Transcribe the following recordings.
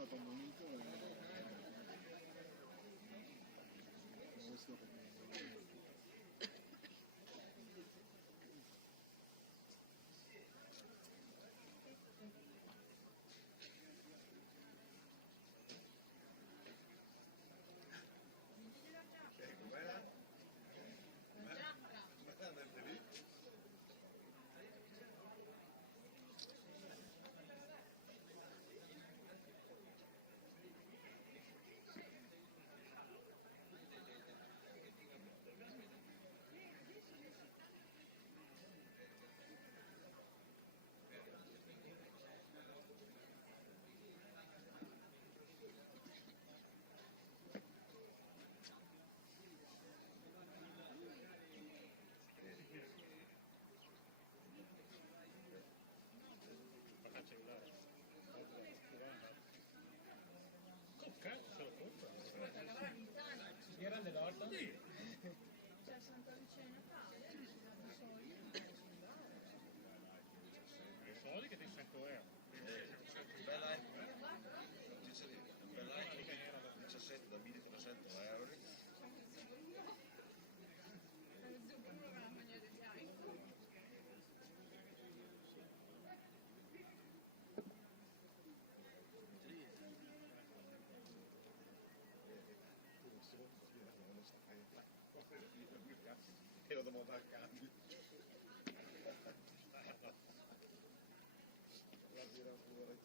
stato ammonito e questo grande d'orto? Sì. C'è Santa Lucia in Natale, di solito. I soldi che ti 100 euro. Bella bella 17 da 1300 euro. Il zucchero me la mangiate bianco. Ero da montare a cambio. La tira fuori.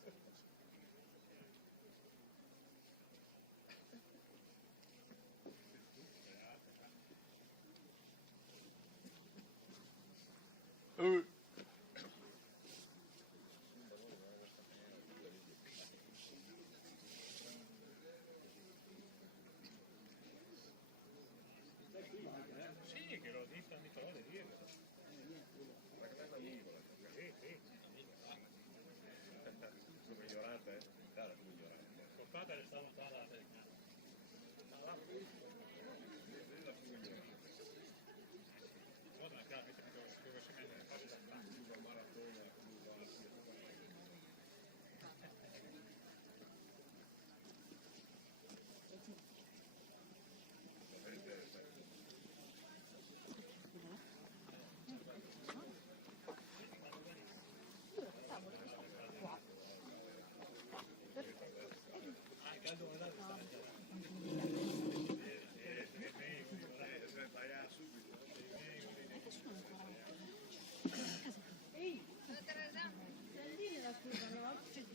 Sì, che l'ho visto anni fa, le dire. La canella vivola. Sì, sì. Sono migliorate, Dai, sono migliorate. Tuo padre stava qua alla telecamera. Guarda, cara, dove si mette le cose da fare. Una maratona,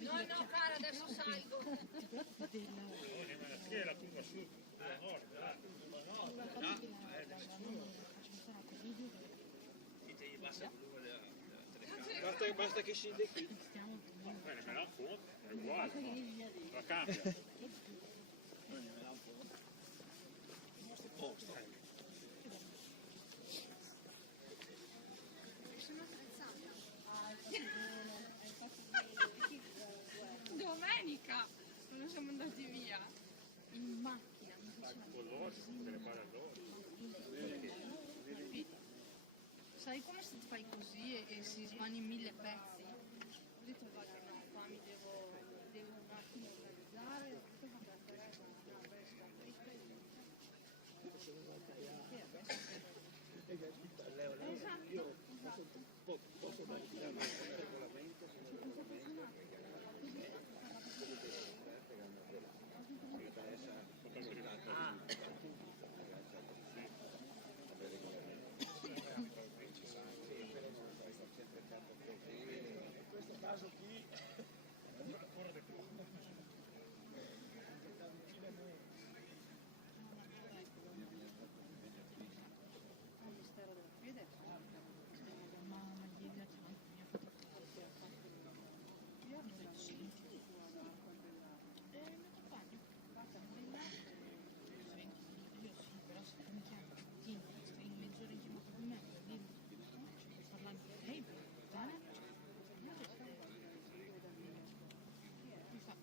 No, cara, adesso salgo. Sì, è la curva sud, la nord, basta che scende qui. bene, me la foto, è uguale, no? La cambia. Sono attrezzata. Domenica non siamo andati via in macchina, mi faceva Con l'olio, delle fare all'olio. capito? Sai come se fai così e si smani in 1000 pezzi? Ho detto guarda no, qua mi devo un attimo organizzare, ho detto vabbè prego, no, adesso esatto. posso dare il regolamento, in questo caso qui Il mistero della fede, mamma gli da tanto mi ha fatto io mi sono mio compagno io sì, però se tu mi chiami stai in mezz'ora in chiamata con me parlando di lei bene mi fa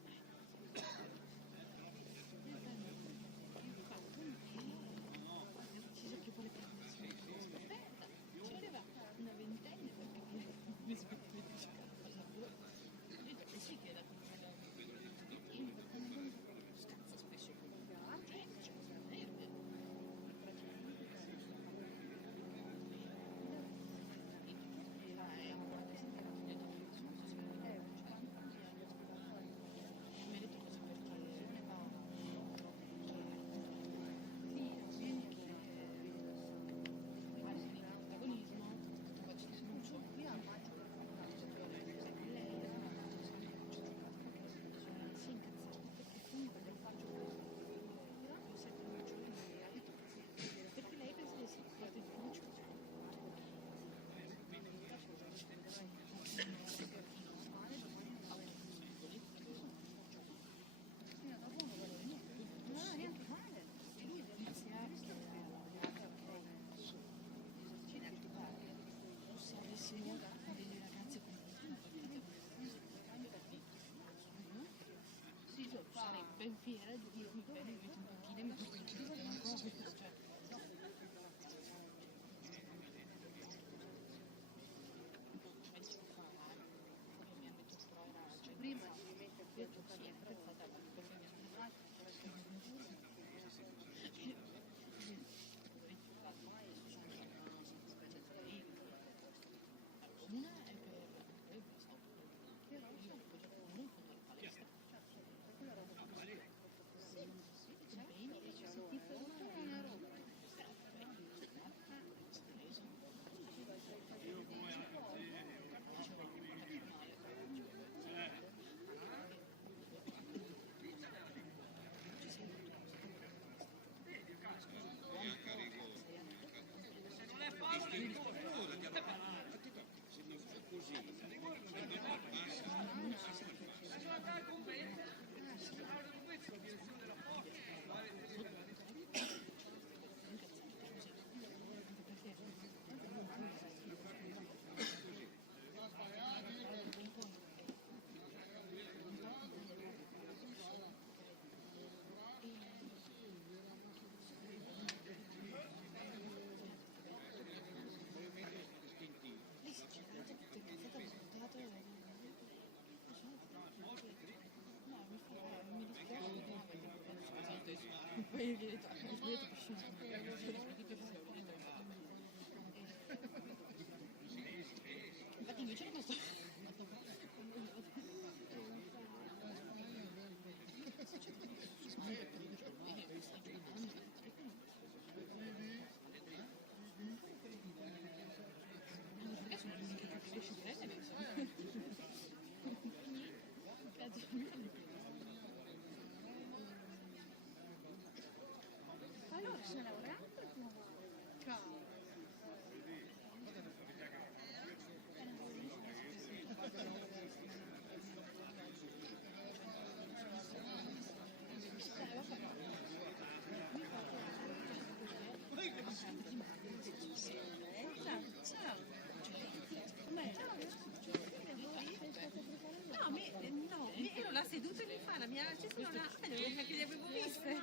fiera di Dio, mi prendo il 21 kg e mi porto in giro, non ancora cioè. Prima di metterti a giocare a poi gli ho detto, ho sbagliato per infatti invece era questo. Allora, sei laureato? Cavolo. Ciao. Com'è? No, ero là seduta e mi fa la mia accessione, non neanche le avevo viste.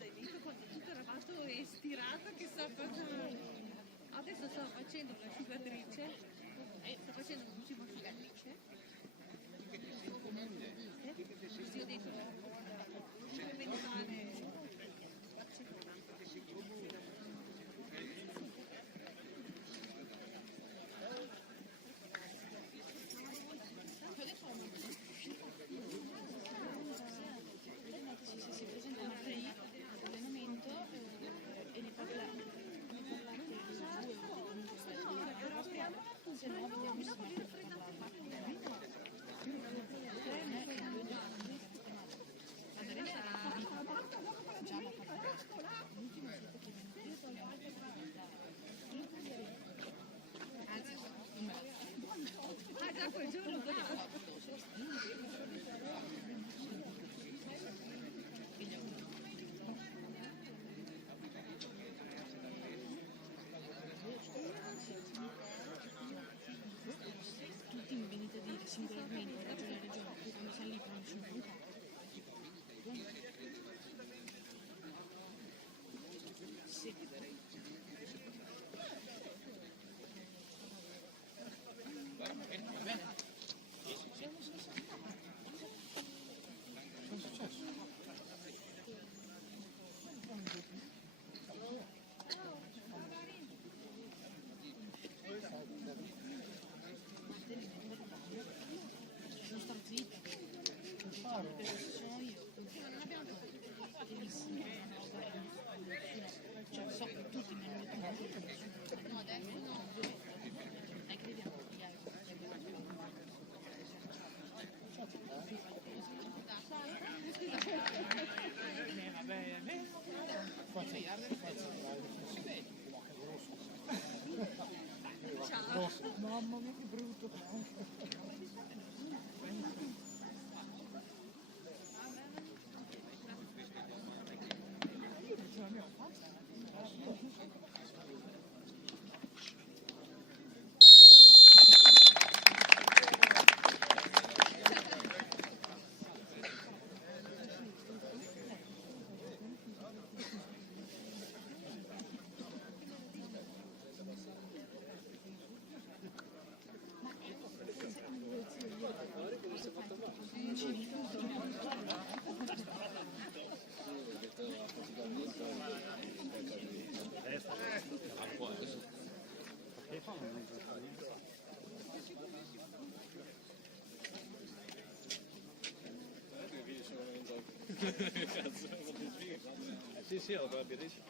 Hai visto quando tutto eravamo stirata che sto facendo? Adesso sto facendo un'asciugatrice, sto facendo un'ultima asciugatrice. Così ho detto per pensare. Si presenta martedì allenamento e ne parlate se no vediamo se ne Ah già quel giorno tutti mi venite a dire singolarmente ragione a ragione, poi quando sei lì però non sono contato. Sì. Va bene. Sono stata zitta, perché sono io. Bellissimo, cioè so che tutti mi hanno detto no adesso no, dai che vediamo gli altri. Mamma mia che brutto. Io dicevo la mia faccia. Sì, sì, lo proprio dici.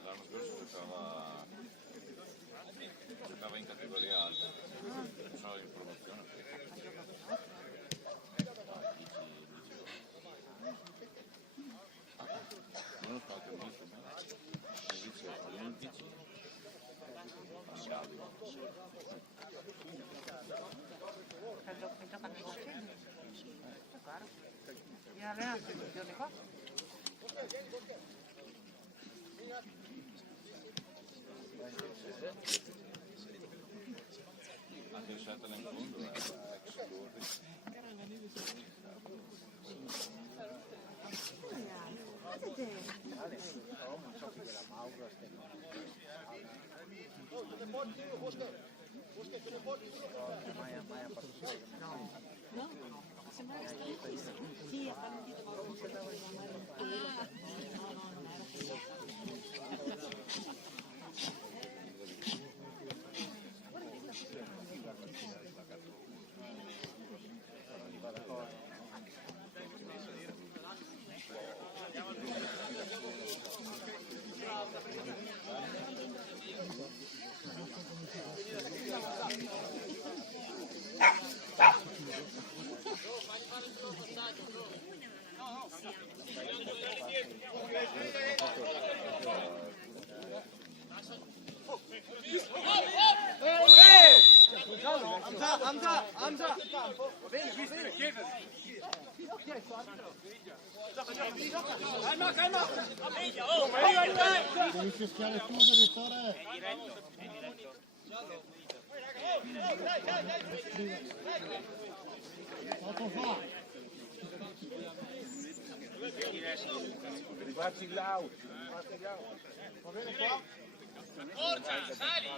L'anno scorso giocava in categoria alta, sono in promozione. Non ho fatto il vice, il vice, anche il shuttle in fondo è ex Hamza! Bene, calma! Devi fischiare tu, direttore. Quanto fa? Riguardi l'out. Va bene qua? Forza, sali!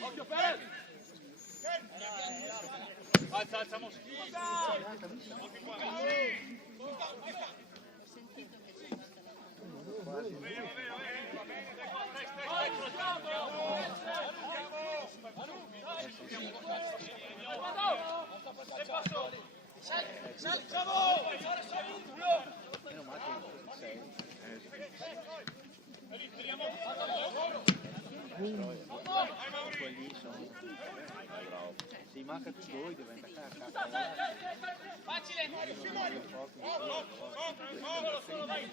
Occhio per! Alza, Moschini! Ho sentito che c'è stata Se manca tu due diventa Facile! Solo vai!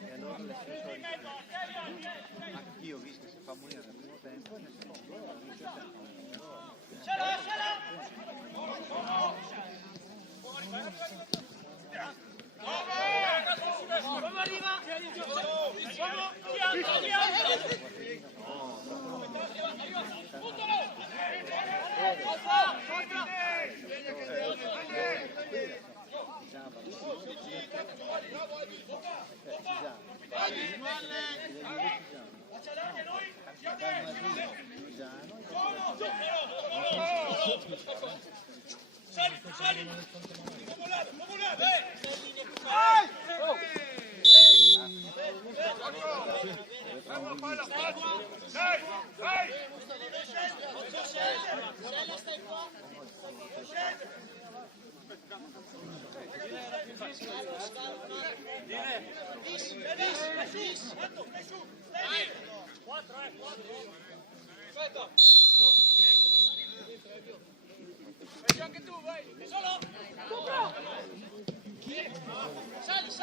e allora le stesse anch'io ho visto che si fa morire nel primo tempo nel secondo vince Come arriva? Anche tu, vai! Solo! Sali!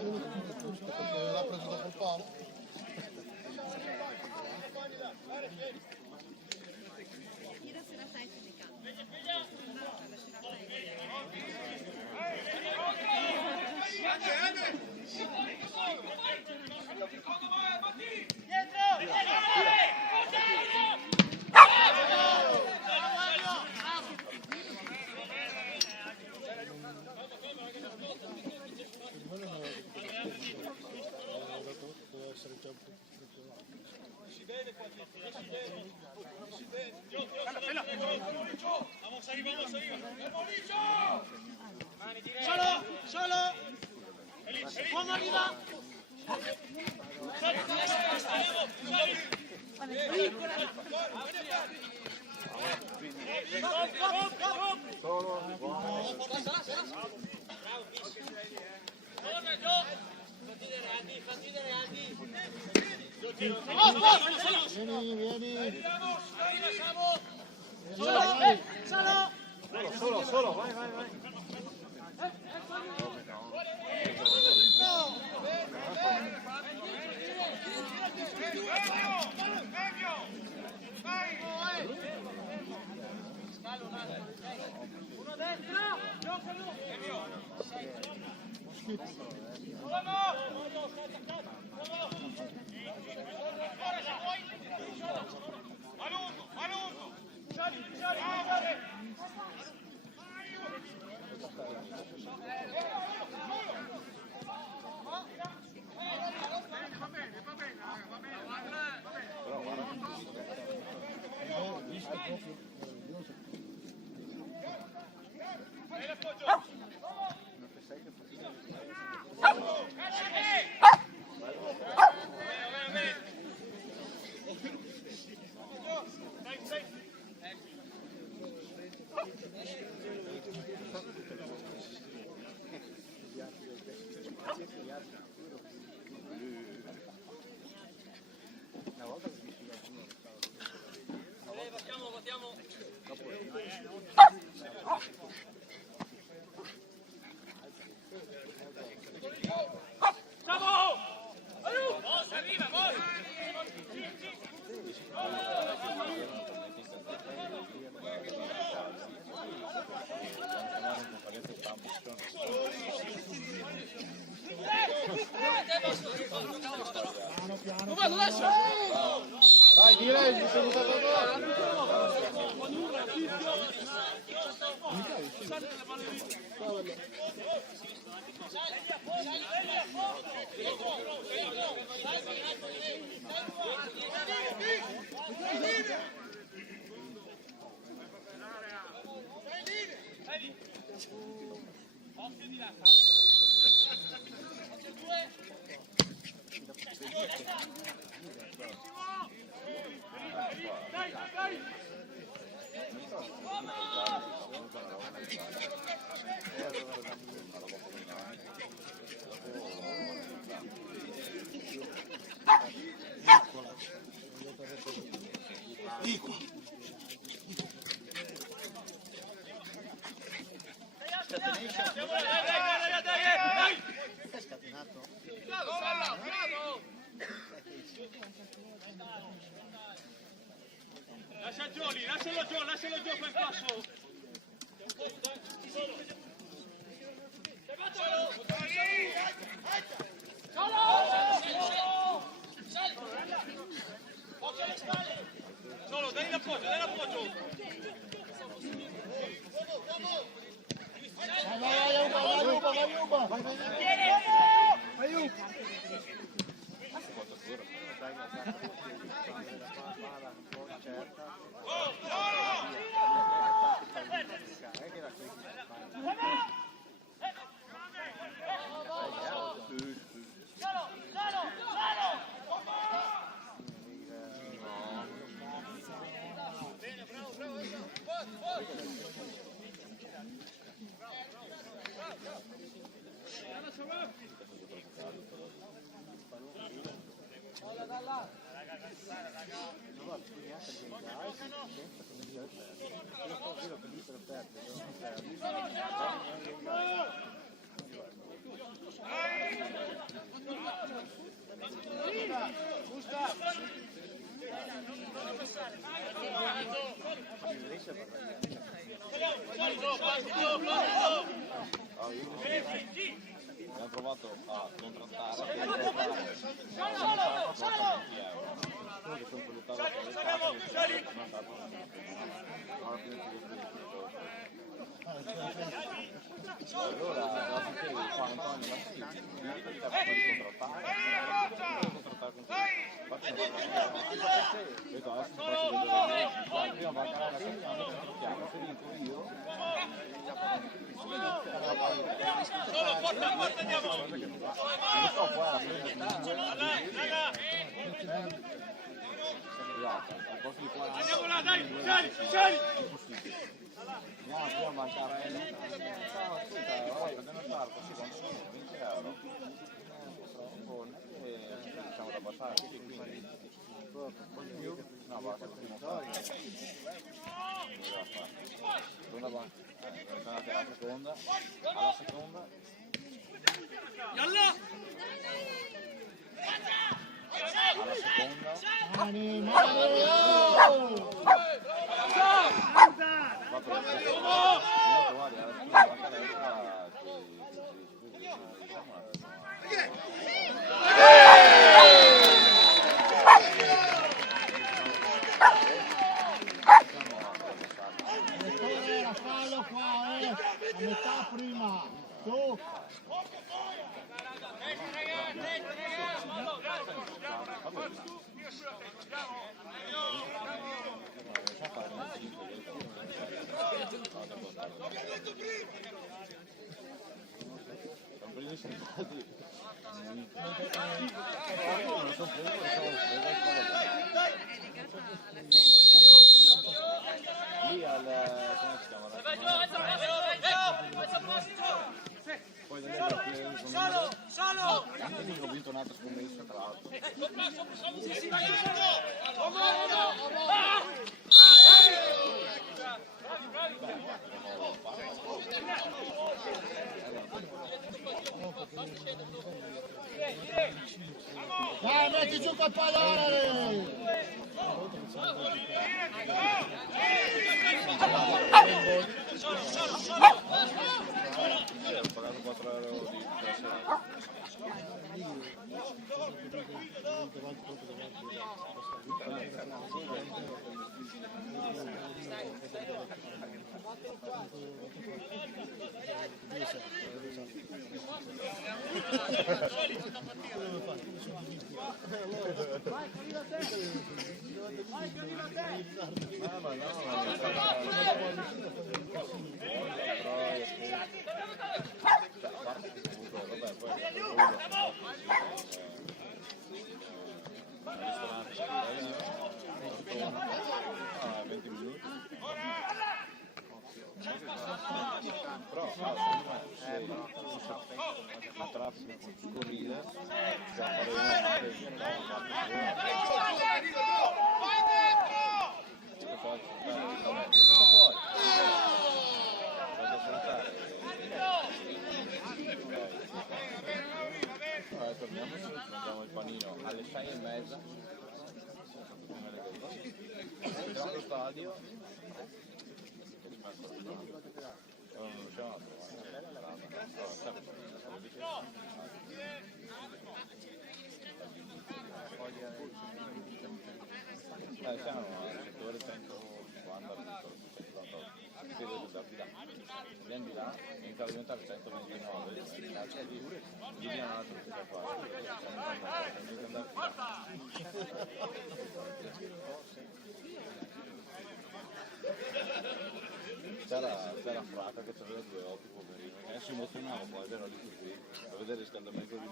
L'ha preso dopo il palo. Ieri sera tecnica. Vamos arriba. Solo! Come arriva? Vieni, vieni. Solo, vai. Vai, direi, mi sono buttato Lascialo giù quel passo. Solo, dai l'appoggio. Vai, Abbiamo provato a contrattare allora arrivata al posto di 40. Andiamo là, dai, scali! No, prima mancare ciao, ascolta, vai, prendiamo il parco, sì, quanto sono? 20 euro. Un buon, e facciamo da passare, quindi un po' di più. No, basta, prima fare. Seconda banca, siamo andati alla seconda, alla seconda, Mani, mani! proprio la seconda, guardi, alla seconda banca Era fallo qua, a metà prima! Su! lì al come si chiama? Poi anche lì ho vinto un'altra scommessa tra l'altro. Dai, metti giù col pallone! Ho pagato 4 euro di torniamo su, mangiamo il panino alle 6:30. Andiamo allo stadio. Non riusciamo a siamo al settore 150, 178. Andiamo di là, inizia a diventare 129, gli diamo un altro che c'era Frata che aveva 2 occhi, poverino, e si emozionava poi, era lì così, per vedere il riscaldamento di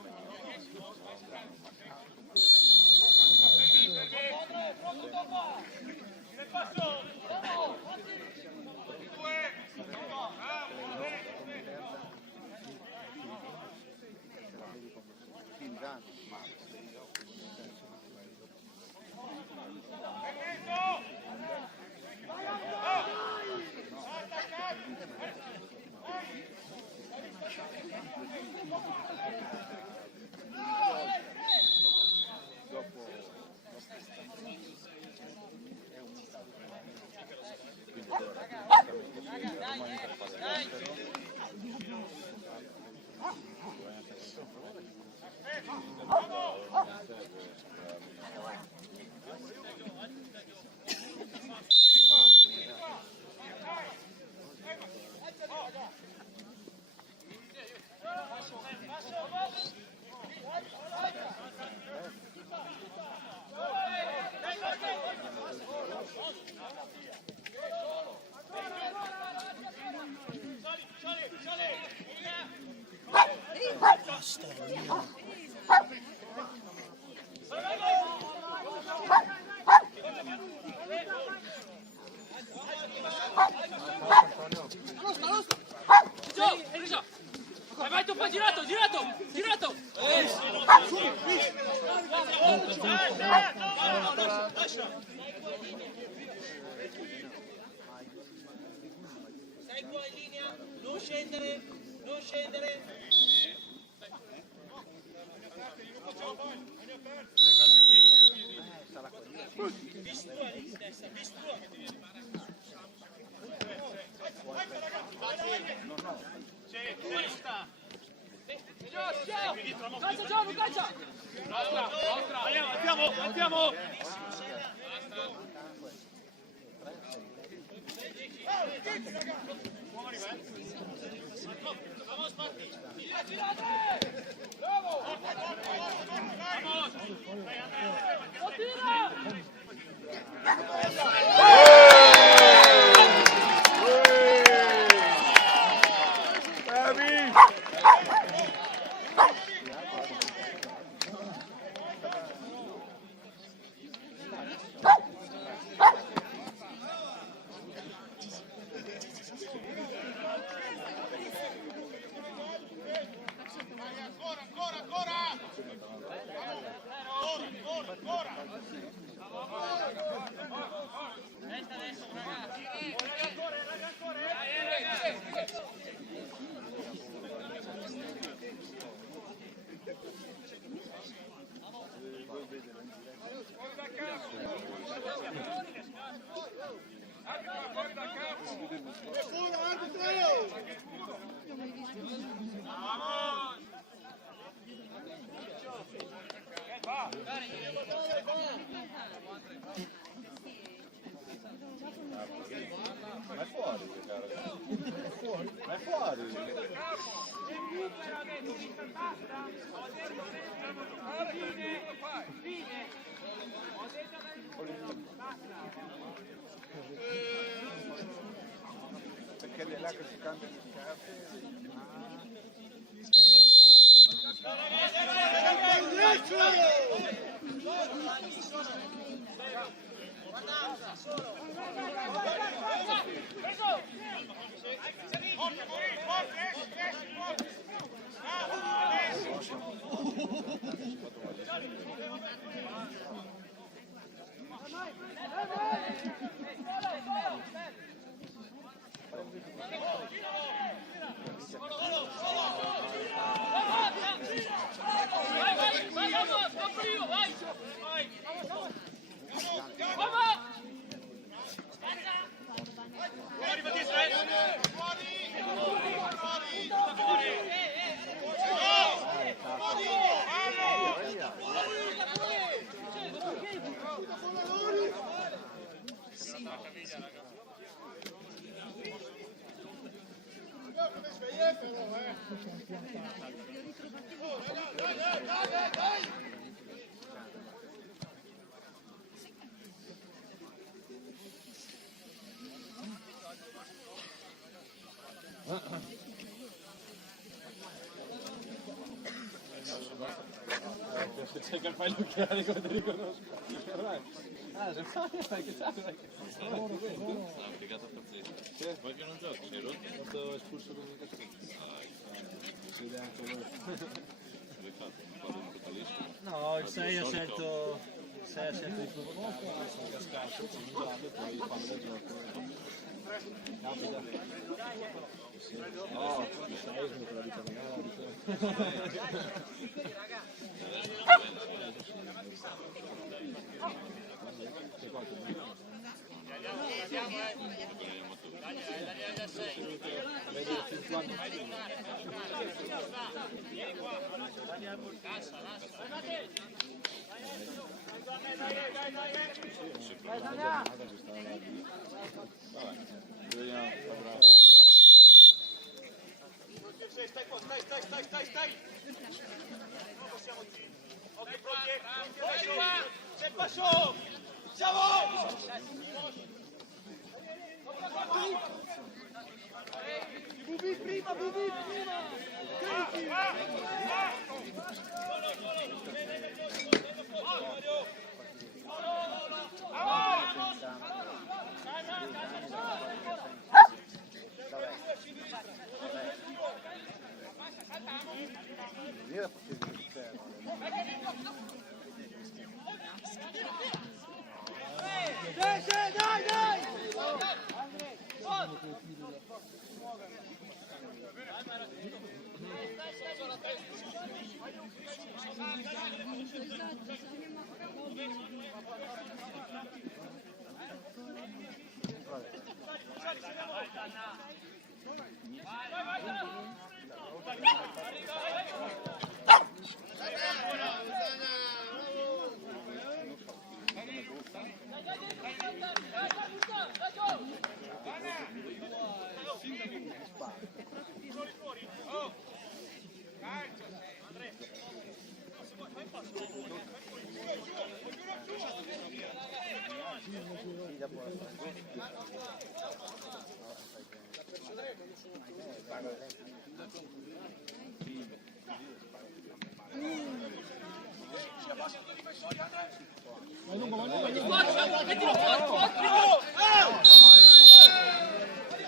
Stai qua in linea, non scendere, non scendere. Vistua lì in testa, vistua. Caccia Giorgio, caccia! Andiamo! Vamos Matti! Bravo! Ma è fuori, cara. Ma è fuori. Perché è là che si cambia le scarpe. C'è che fai l'occhiale come ti riconosco. Ah, se fai che sai. Una brigata pazzesca. Poi che non giochi, sei rotto? Quando espulso con il caschetto. Sì, anche lui. L'hai fatto? Un po' di brutalissimo. No, il 6 ha scelto di provocare, sono cascato, poi fanno da gioco. Capita. No, il 6 smetto la vita Stai! Non possiamo dire. Ok, pronti? C'è il passo! Siamo! Bubi prima!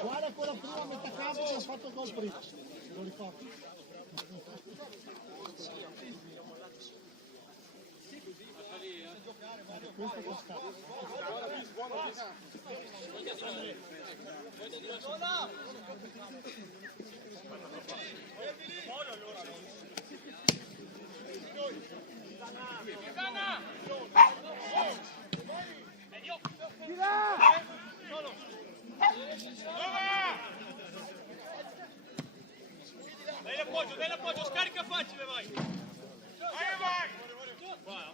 Guarda quella prima metà campo che ha fatto gol prima, lo ricordo. Questo può stare. Dai l'appoggio, scarica facile, vai! Vai!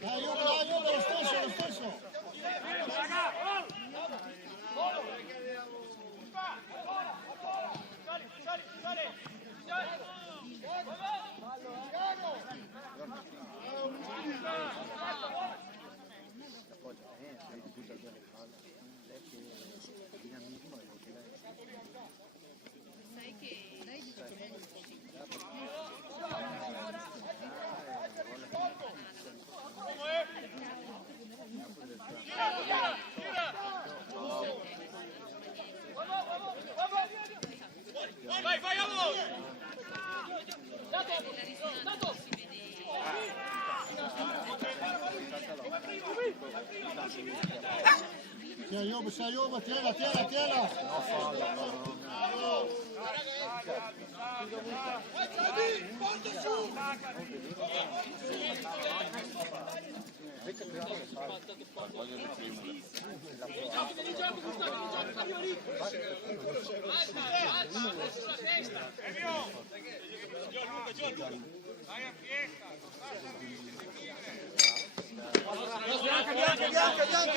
Dai, Juve, lo stesso. Sai che lei dice che lei Vai, amore! Sei Juve, tiela.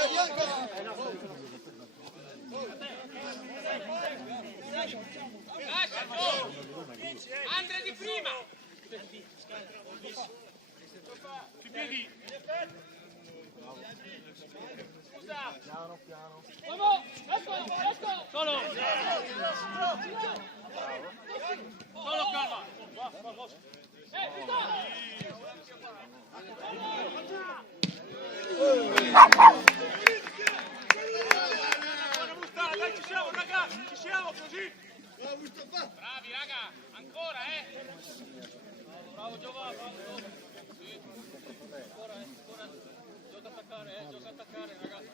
Bianca! Andrea di prima! Che piedi! Scusa! Piano! Ecco! Solo calma! Dai, ci siamo ragazzi, così! Bravi raga, ancora Bravo Giovanni, bravo. Sì. Ancora. Gioca attaccare ragazzi.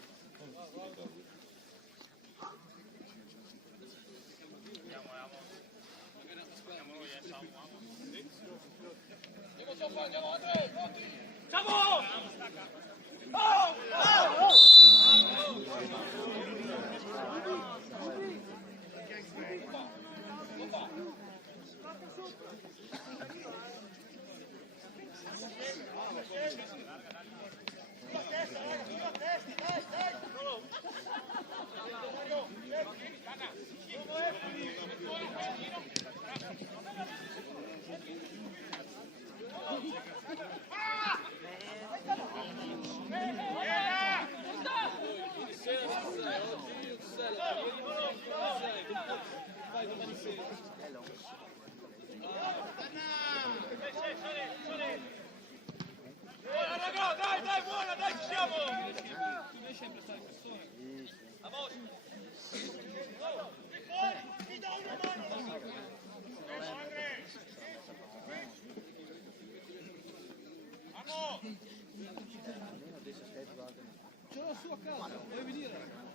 Andiamo Andrea, ciao! Sulla testa, Dai, buona, dai, ci siamo! Vamos! Ti dà una mano! Ce l'ho su a casa, vuoi venire?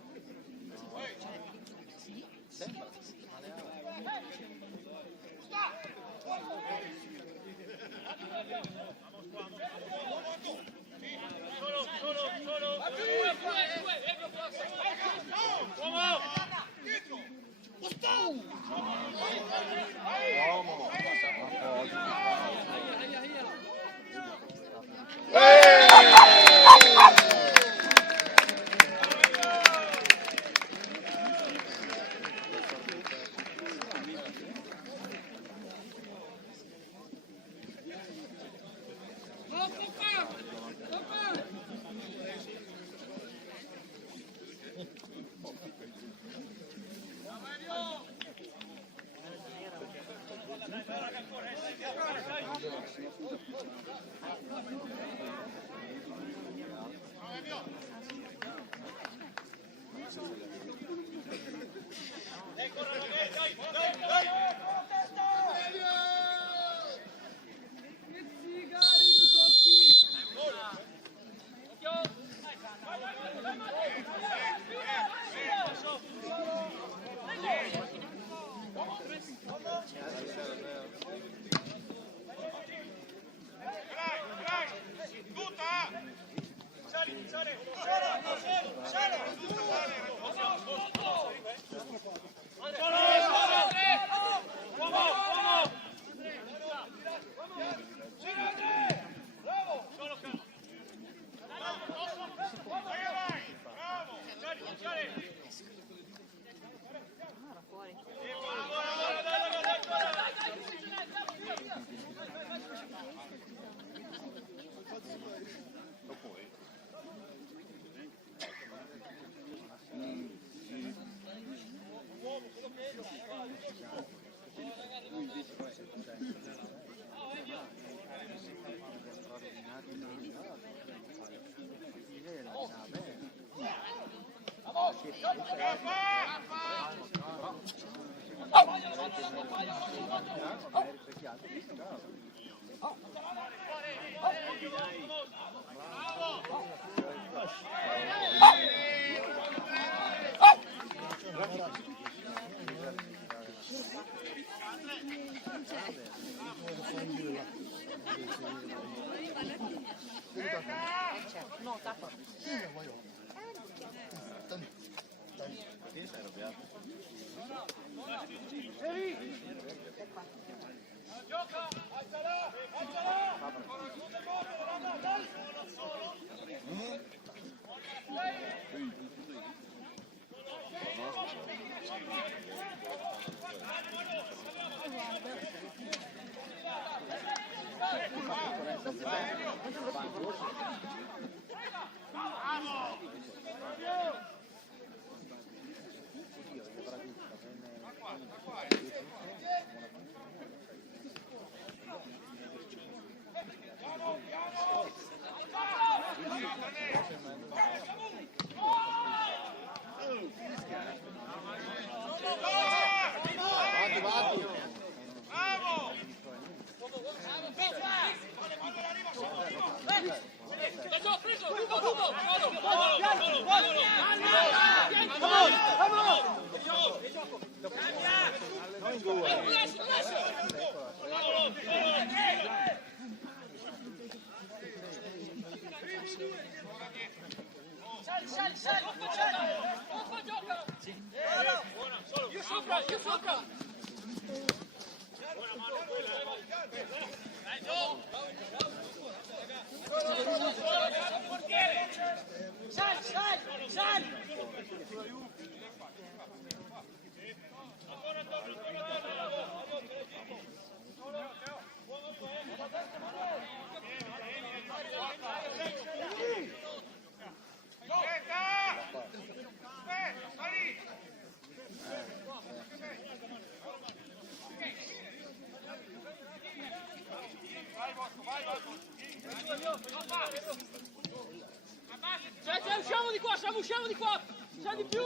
C'è di più!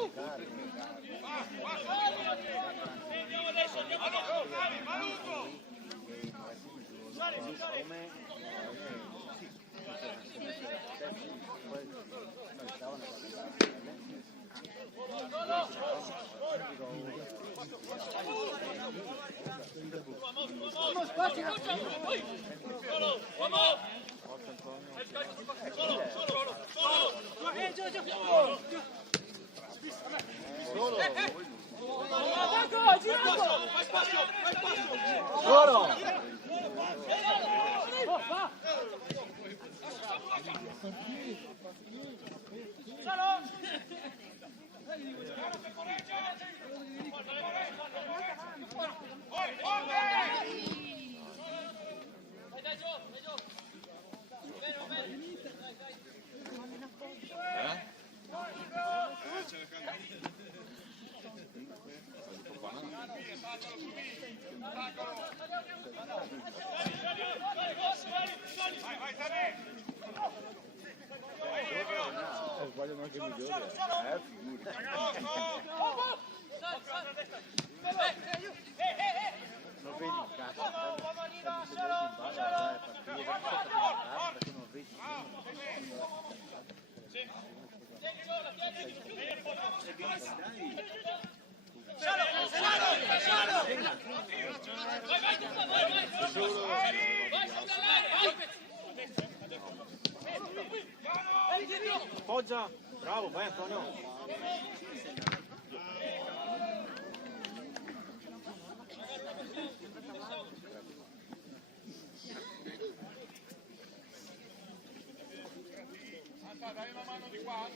Andiamo adesso, andiamo adesso! Maluco! Sbagliano anche i migliori. Non vedi il cazzo, perché non vedi Appoggia! Bravo, vai Antonio! Dai una mano di qua,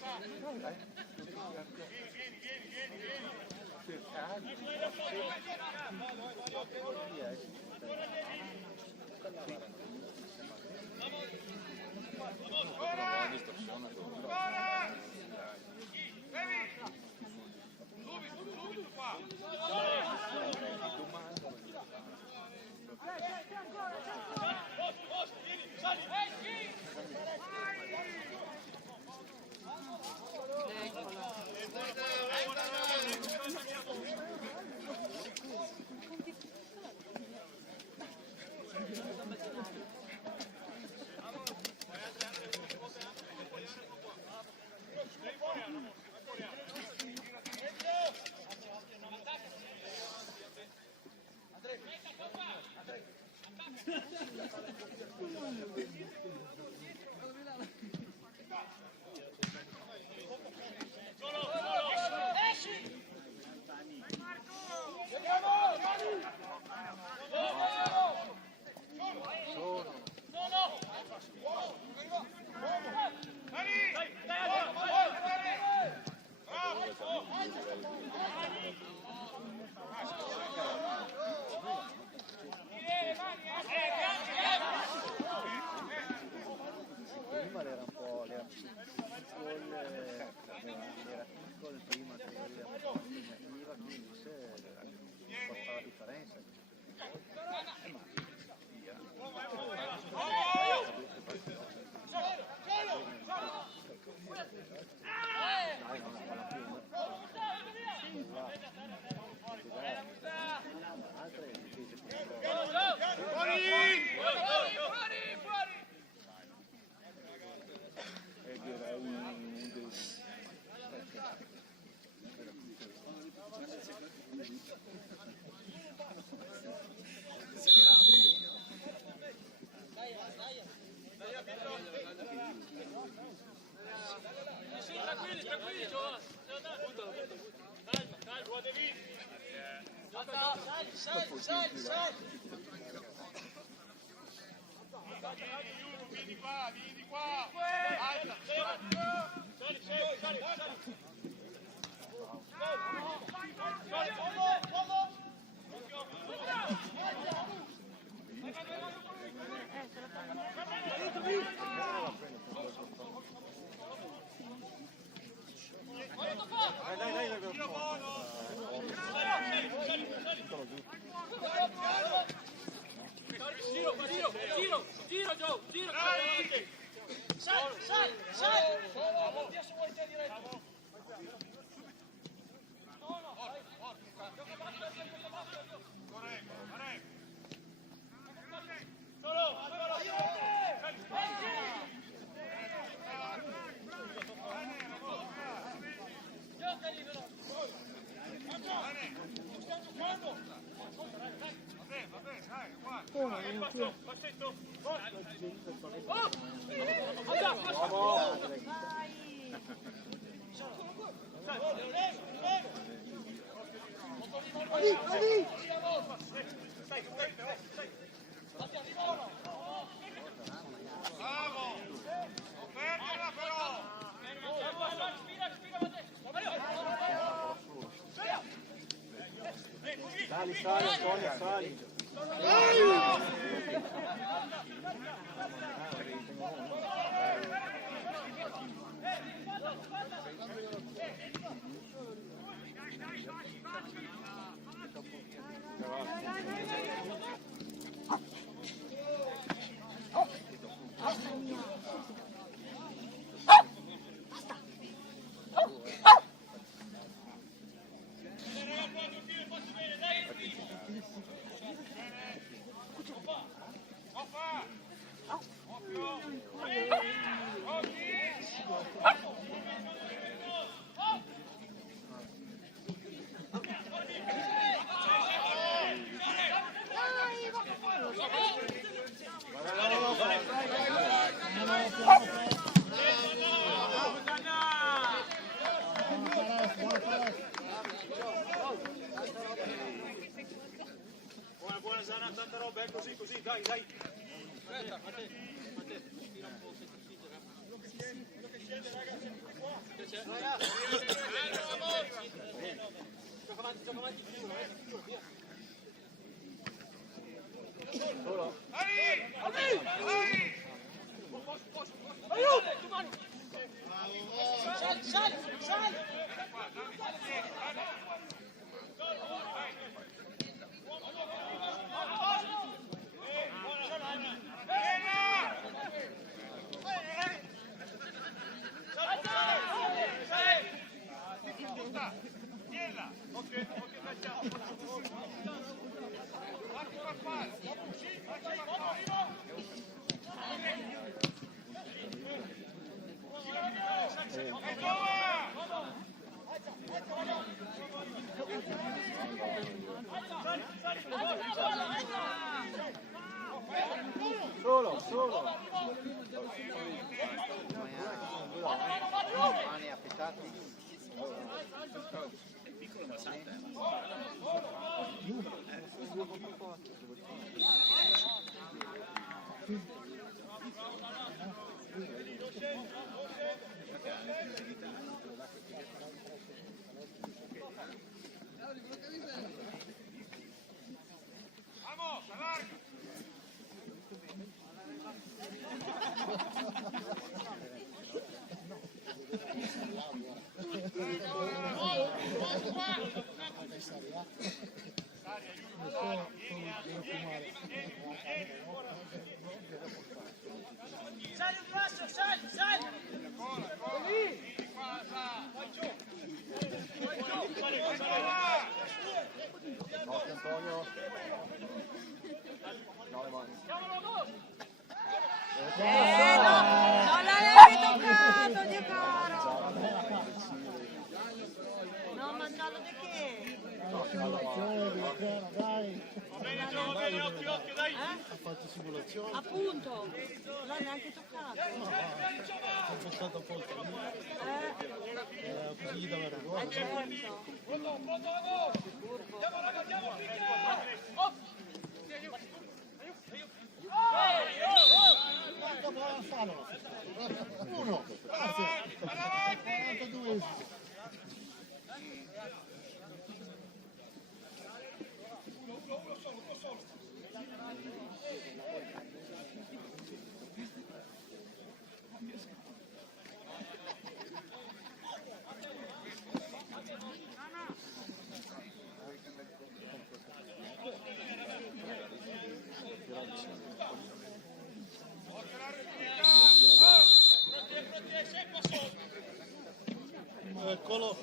Vieni qua, vieni qua! Alta! Giro, Joe, giro, sali! Sali! Oddio, se vuoi te diretto! Sali, sali, Antonio, sali. Buona sana, tanta roba, così, dai, dai. Aspetta, Matteo, tira un po', quello che scende, ragazzi, qua. Ragazzi, gioca avanti, via. Solo. Aiuto! Sali! Solo. Mani affettati. Piccolo passante. Vamos, alarga. Sali un passo, sali! Occhio Antonio. No, le mani. Non l'avevi toccato, Dio caro! No, ma fallo di che? Dai, Va bene, occhio, dai. ha fatto simulazione, Appunto, non l'ha neanche toccato. è passato a posto lì, era così gli dava rigore. Certo. Quanto buona fallo? Uno, grazie, 42esimo. Eccolo.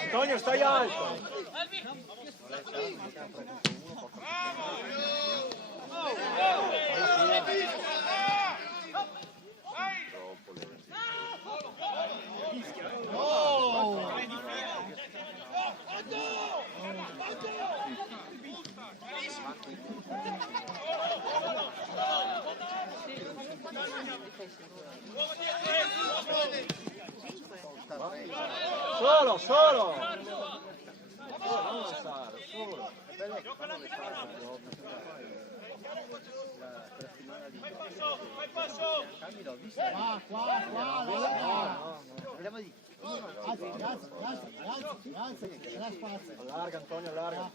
Antonio, stai alto! Solo, solo! Non alzare, solo! Allarga Antonio, allarga!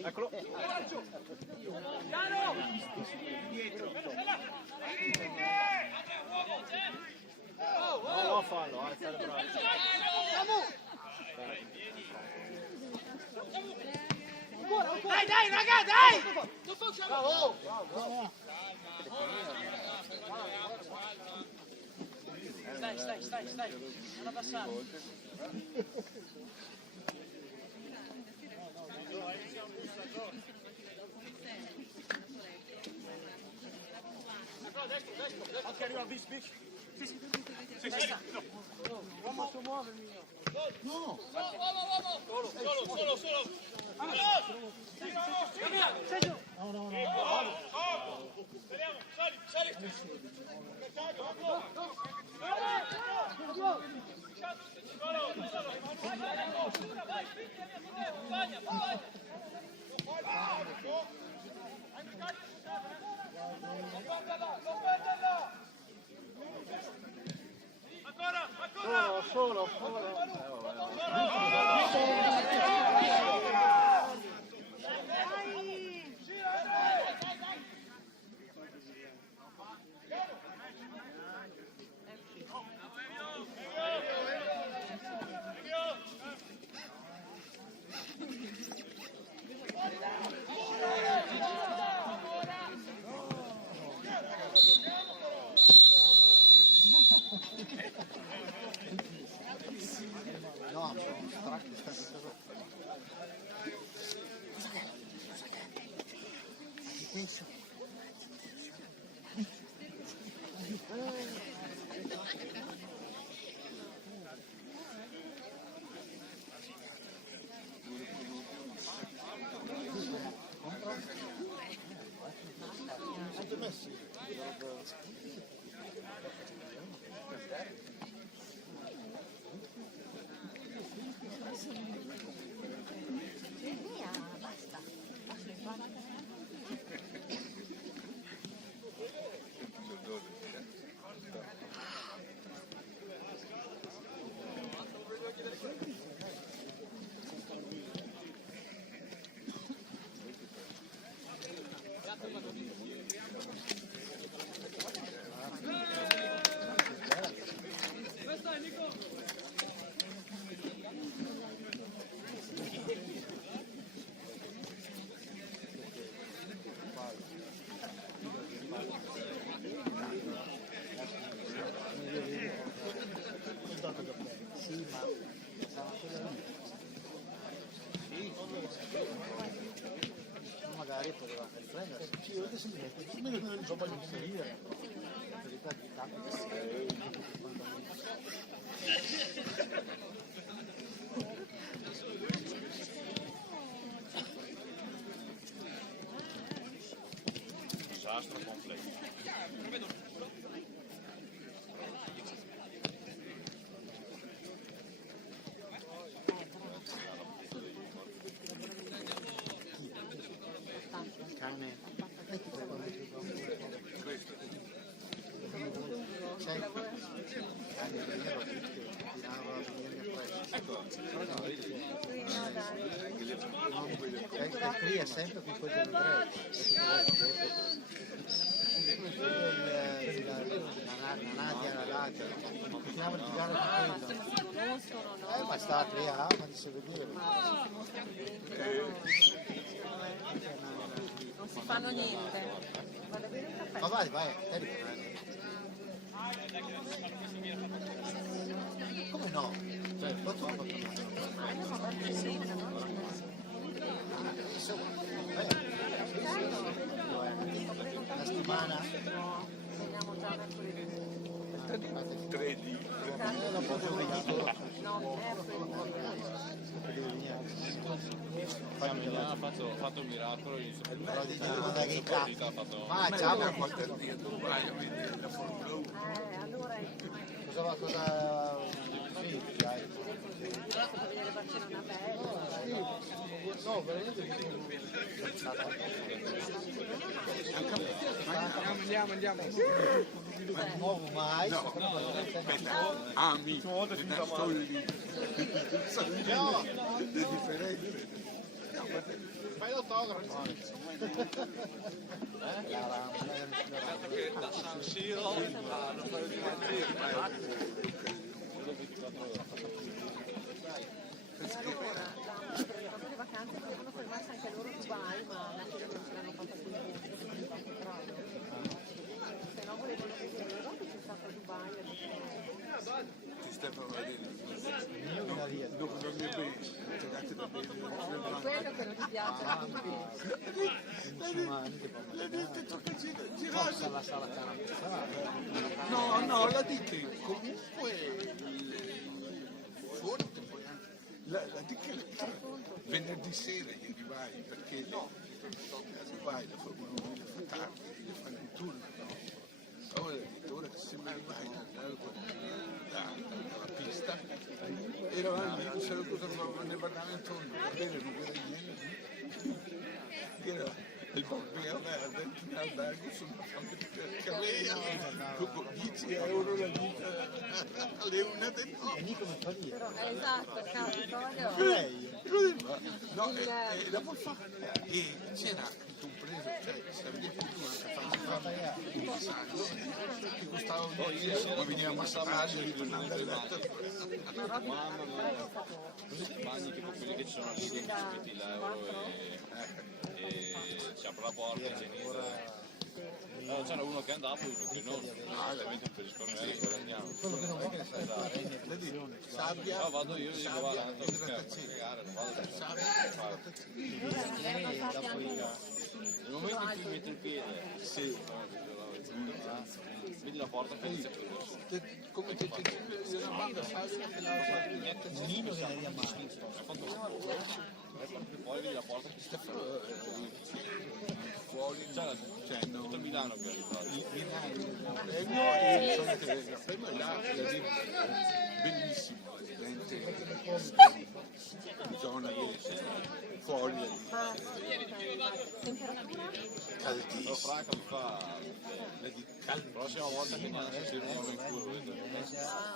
Eccolo! No, fallo, alza le braccia. Dai, dai, raga, dai! Bravo! Stai, non abbassare. Anche arriva Bis. Sì. Non posso muovermi io. No! Solo! No. Vediamo, sali! Ancora! Solo! No, sono stracchi di questa cosa. non so mai dire. La verità di tanto. Disastro completo. Cane. Sai, cane vero che tirava a venire presto. Qui è sempre più quello del la Nadia, la Nadia, continuava a girare di quello. Ma sta a 3A, ma di se vedere. Non si fanno niente. Vado a bere un caffè. Ma vai, come no? Cioè, quanto va a Andiamo a farci sempre, no? una settimana? Veniamo già mercoledì. 3D. Non posso vedere. No, Ha fatto un miracolo. Però dici che che cazzo. Ma ciao, cosa sì, dai. però per vedere Barcellona bella. No, veramente Andiamo. ma non muovo mai. No, Ami, una storia di differenze. fai l'autografo. Da San Siro hanno fatto di Le vacanze potevano fermarsi anche loro a Dubai, ma neanche loro ce l'hanno fatta più se no volevano vedere l'Europa c'è stata a Dubai Ti Stefano vedere. Dopo non mi giocate da bene. quello che non ti piace Le dite tocca girare. Forza la sala cara. No, la dite comunque fuori temporanea. La dite venerdì sera gli arrivai perché no, arrivai la Formula 1 fa tardi, devi fare un turno, no? Ora che sembra arrivai dalla pista, eravamo lì, ne parlavamo intorno, va bene, non era niente, era il bombero verde in albergo sul dopo 10 euro la vita alle 1 del E lì come fa lì? esatto, cavolo no, la puoi fare e c'era compreso, cioè se avete più una che costava un po', ma veniva massaggio e tornando a letto. Mamma mia, questi bagni tipo quelli che ci sono lì che metti l'euro e si apre la porta e c'è c'era uno che è andato e uno che non, ovviamente per risparmiare poi andiamo. Quello che non vuoi che ne sai. Sabbia, No, vado io, dico guarda, non devo pagare, non vado per nel momento in cui metti il piede, sì, vedi la porta che inizia a chiudersi. come ti dice una banda sabbia che la Nino viene lì a mare. Poi vedi la porta che sta fuori, cioè tutto Milano che è la prima là, bellissimo, zona fuori lo Franca mi fa la prossima volta che andiamo ci riuniamo in curva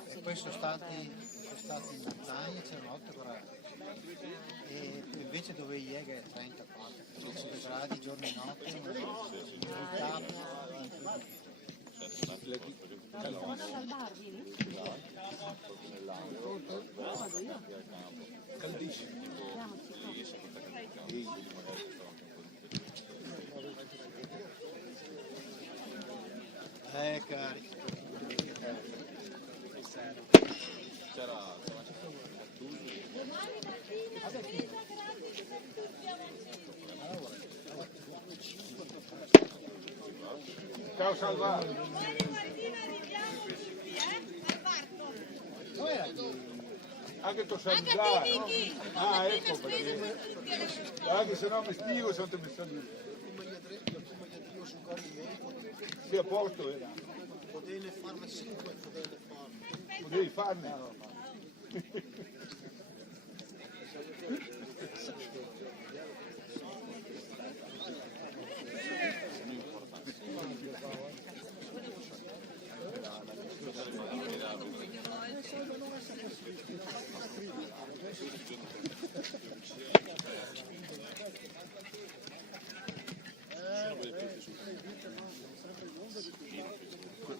E poi sono stati in montagna, c'era notte ancora. E invece dove ieri è 34, 35 gradi giorno e notte, cari. c'era Ciao Salva. Domani mattina arriviamo tutti, al parco. Dov'era chi? Anche tu sei Anche là, te, no? Vicky. Ah, ecco Spesa perché. per tutti alle città. Anche se no mi stivo sono messo lì. Sì, a posto era. Potevi farne 5, Potevi farne.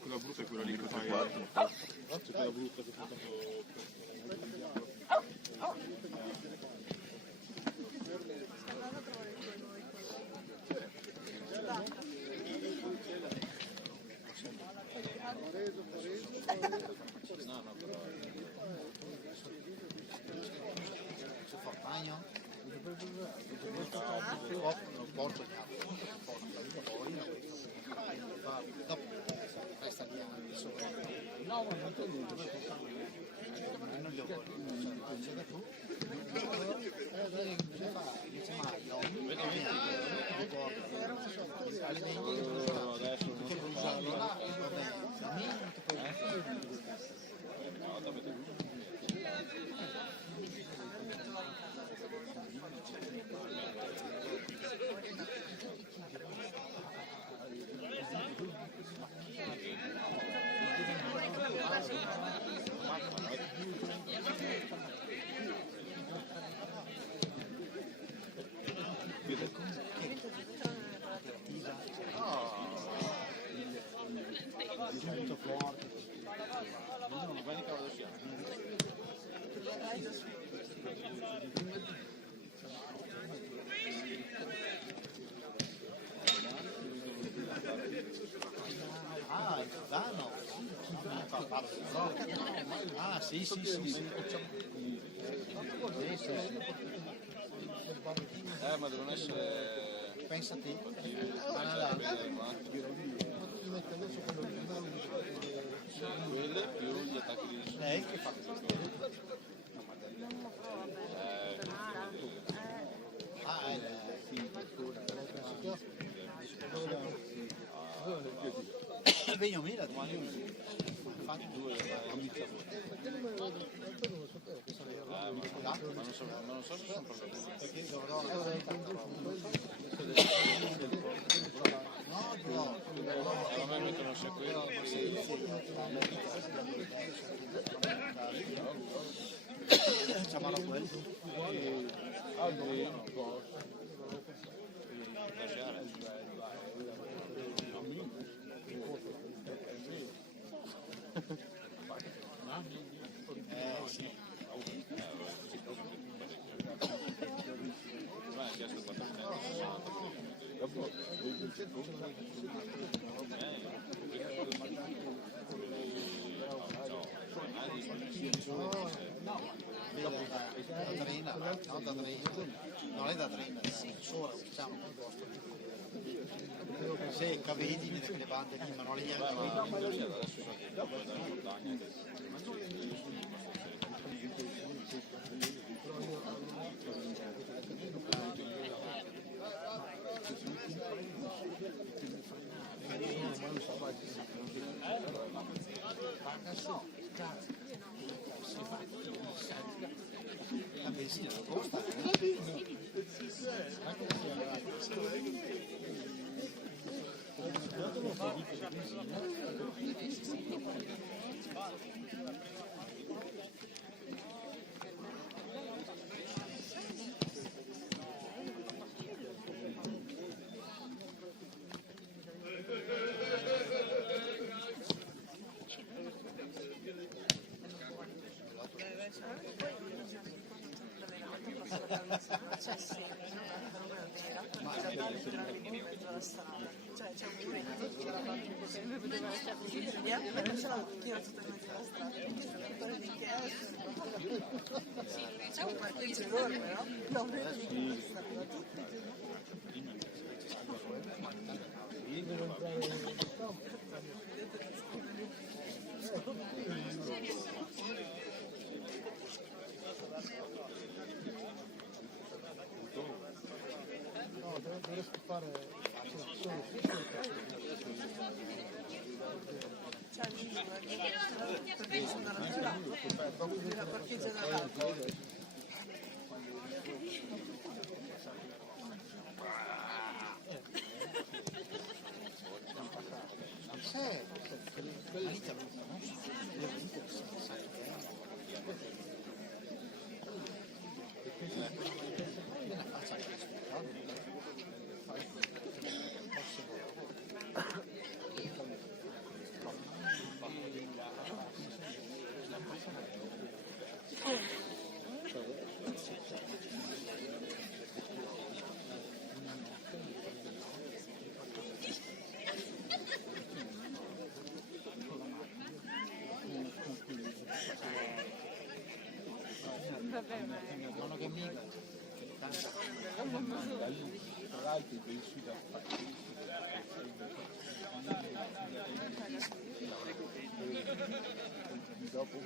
Quella brutta è quella lì che fai. Quella brutta che fa si fa il bagno? Non porto gli altri, poi dopo resta lì anche sopra. No, ma non gli ho c'è da tu. Dice Mario, alle 20 che puoi usarlo là, va bene, da me non ti puoi molto forte. Non vai di cavolo sia. Ah, il Dano. Ah, sì, sì, sì, sì. Ma devono essere. Pensa a te. Allora, Quelle più gli attacchi di lei che fa Vengo mira domani infatti due ma non so se sono proprio a me mettono sia quello chiamano quello sì. Da Trina, no da Trina, non è da Trina, solo diciamo che costa. Se cavedi le bande lì, ma non le la benzina non costa. Cioè sì, ma c'è in mezzo alla strada, cioè c'è un muretto, c'è la parte così, lui vedeva c'è Sicilia, e c'è la tira tutta in mezzo alla strada, quindi di che c'è un parcheggio enorme, no? No, vedo di che sta tutti devo entrare nel campo. No, dovresti fare solo C'è il mio, perché sono dall'altro la parcheggia dall'altro. Non che mica. Tra l'altro dei sudafricani. Dopo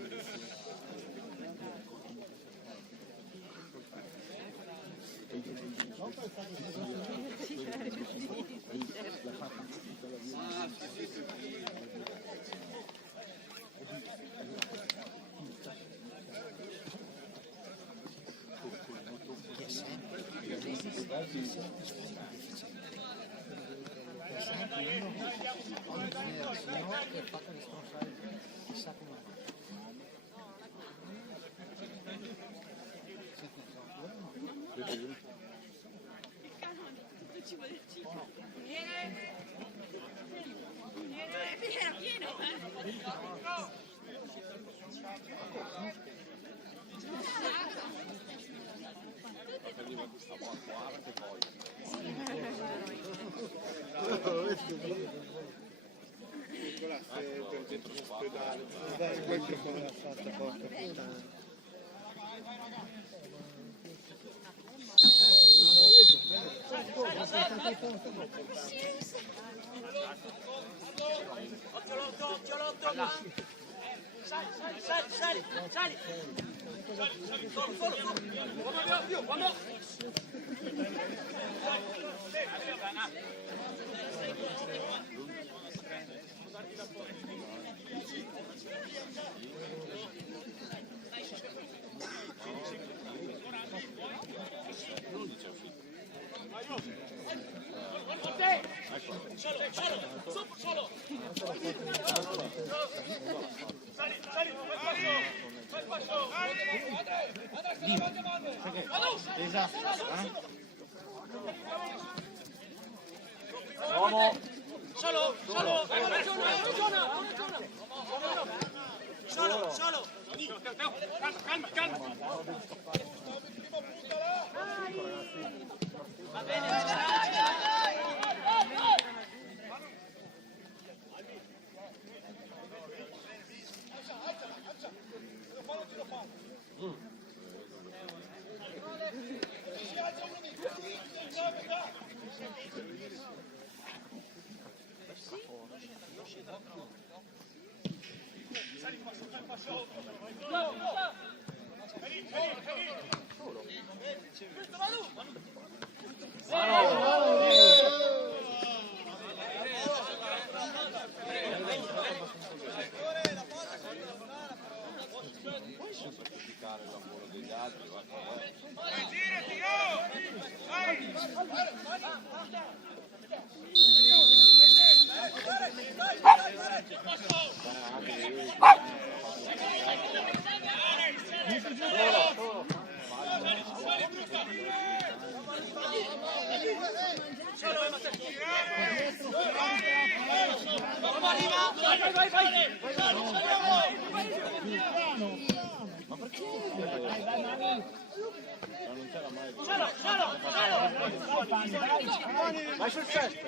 che fa per strozzare chissà come va. Dai, questo come l'ha fatta porca puttana. Sali! Solo! Esatto. Uomo! Solo! Calma! Va bene, Semplificare il lavoro degli altri, ma perché? Non c'era mai. Vai sul sesto.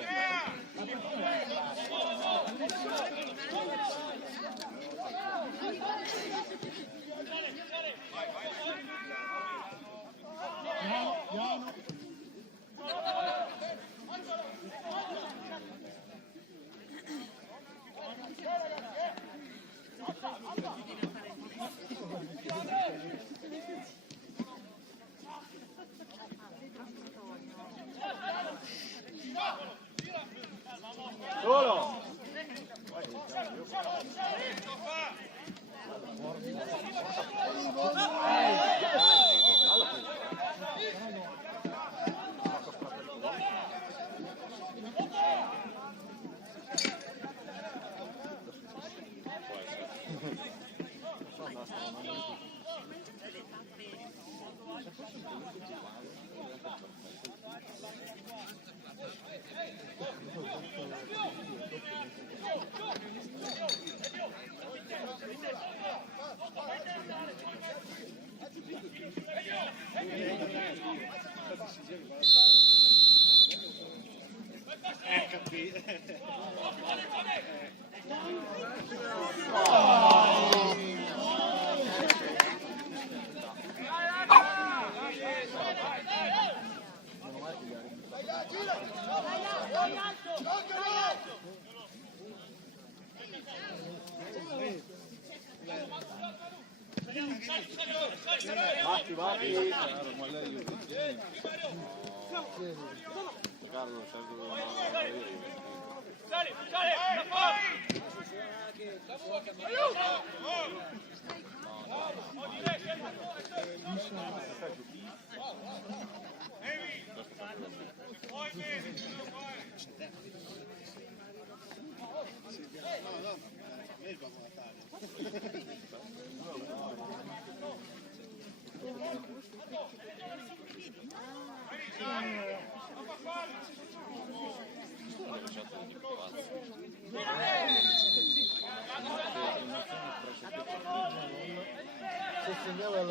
Se segnava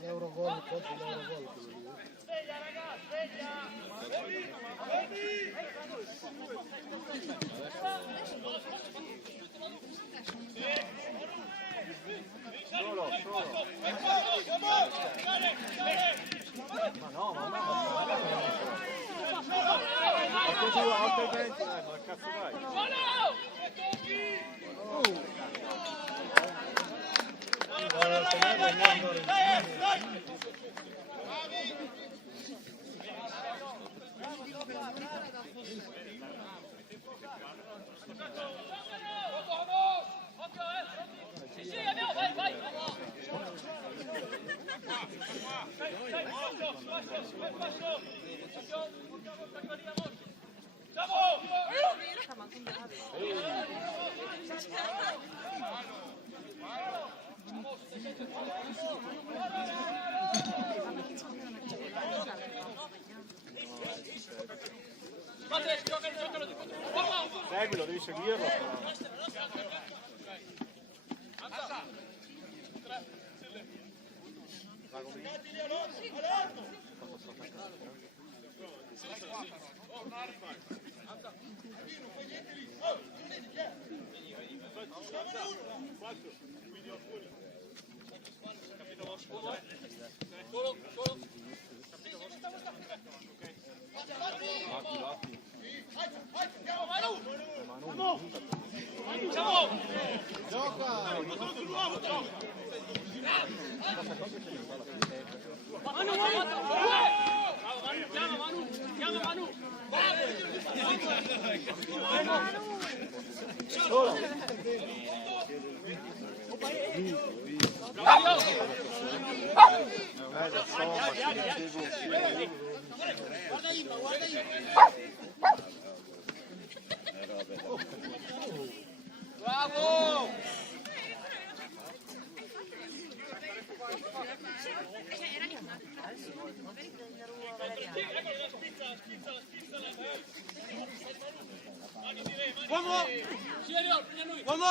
l'Eurogol, poi l'Eurogol quello lì. Solo. Ma no. Ma così altrimenti, ma cazzo vai? Seguilo, devi seguirlo. Bravo! Uomo! Uomo!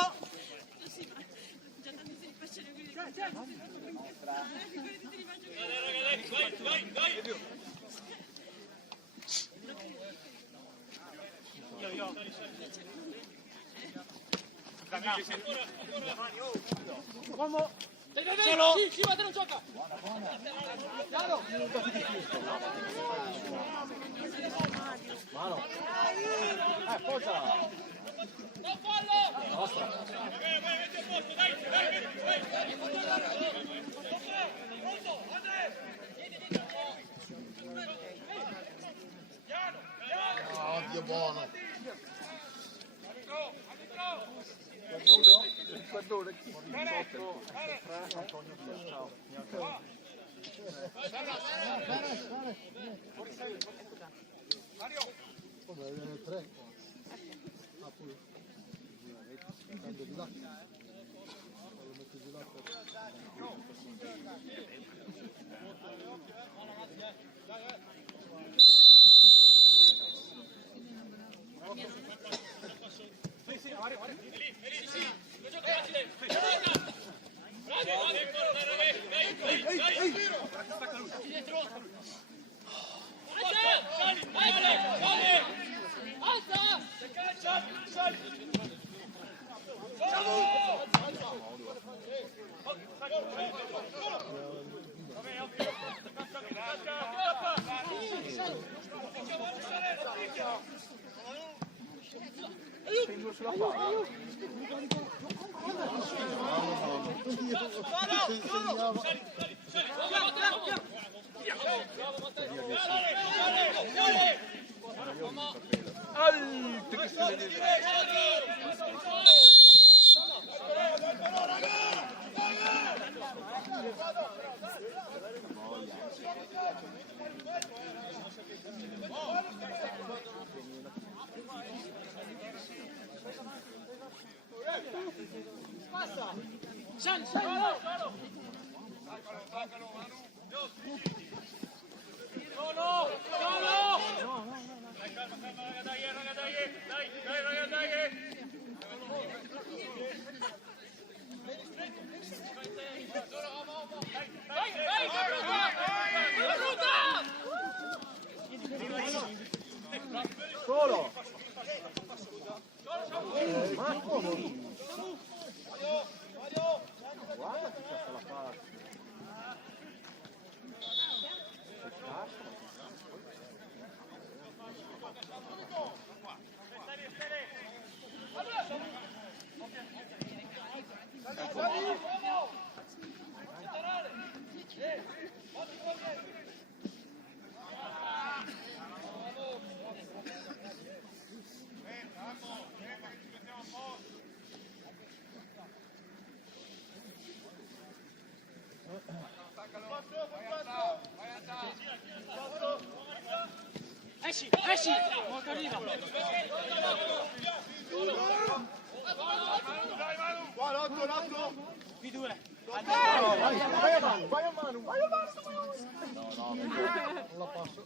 Uomo! Sì, ma te non gioca! Mano. Posa. Nostra. Oddio buono. Come viene 3? Ah, poi. Prendo di là. Lo metto di là per... Sulla palla. Solo! Ma come? Guarda che c'è la parte. Esci! Molto arriva! P2! Vai a mano! No, non la posso.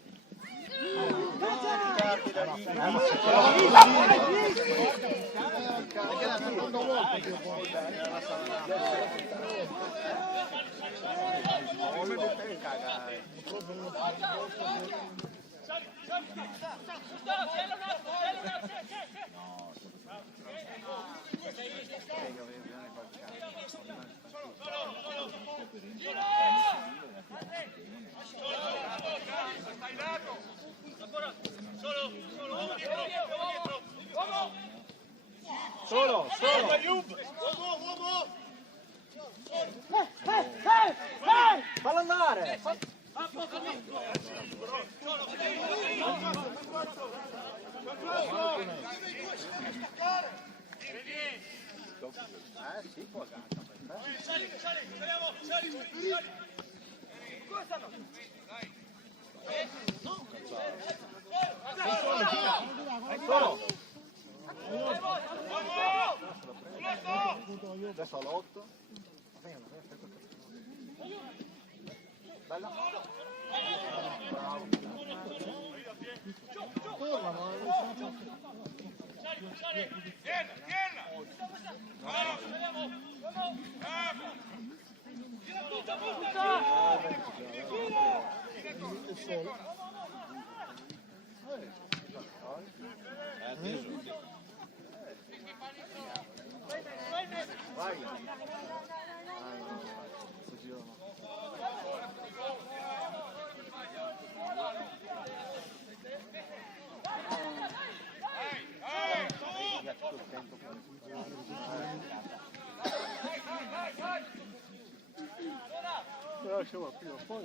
Solo! Fallo andare! Sì, può solo! Adesso all'8. Bella. Bravo. Vai. Lasciamo prima o poi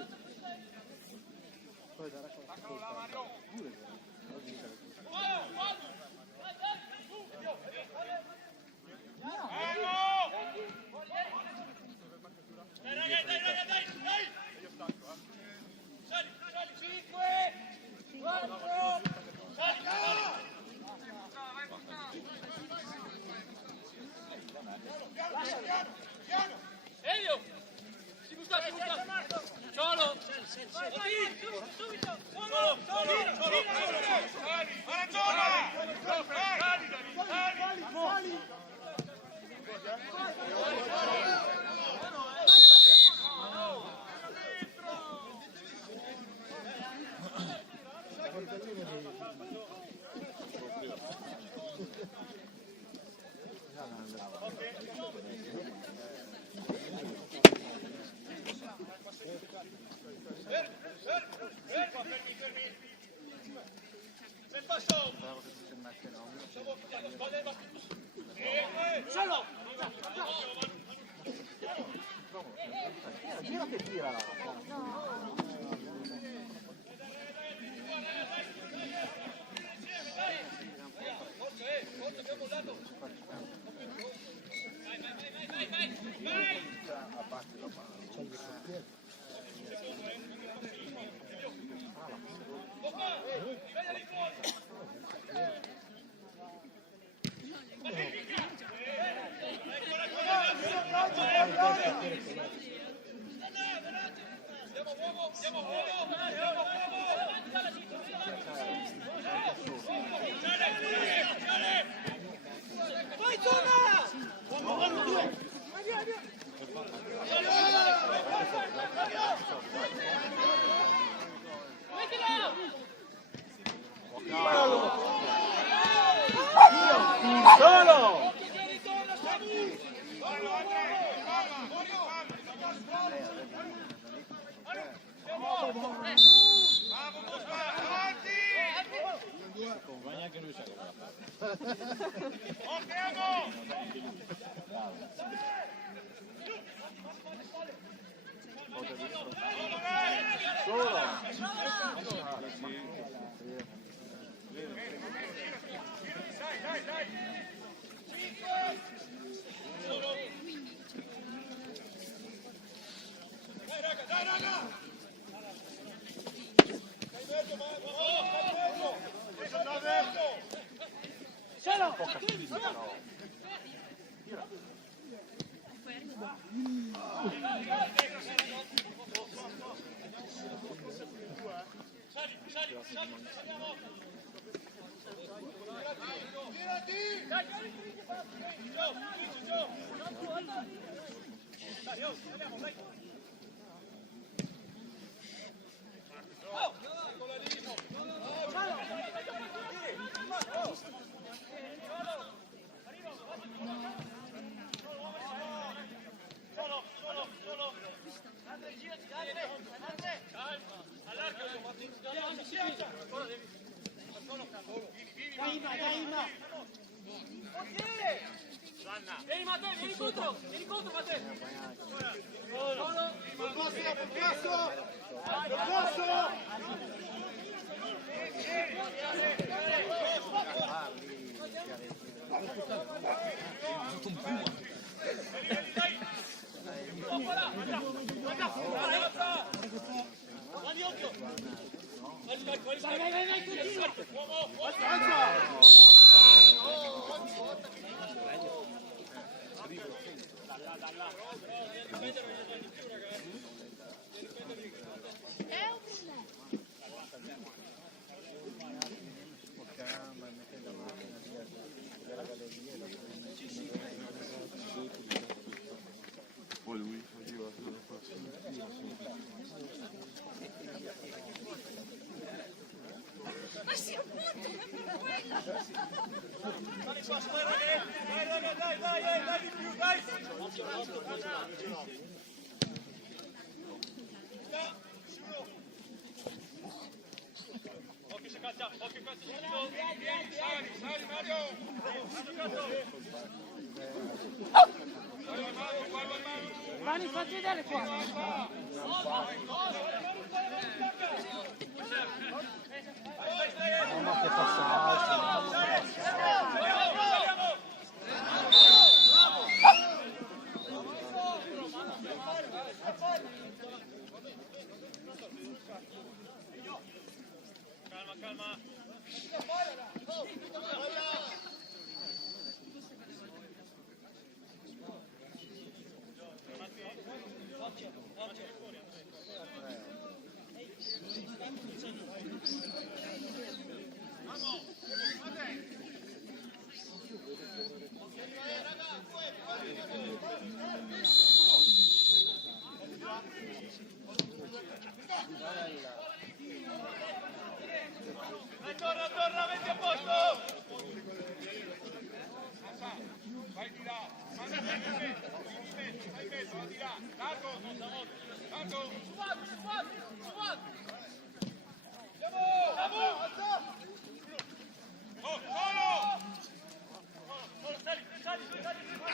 darà qualche cosa. Gira che tira. Solo! Anche lui Vieni Matteo, vieni contro Matteo. Poi lui faceva la prossima. Ma sì, appunto, è per quello! Dai di più, dai! Occhio se caccia, sali Mario! Mani, fatti vedere qua! No, che passa. Calma. Torna, metti a posto! Vai di là, vai in mezzo, va di là, Dato! Andiamo! Solo! Sali!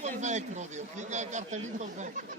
Col velcro, Dio, mica il cartellino col velcro.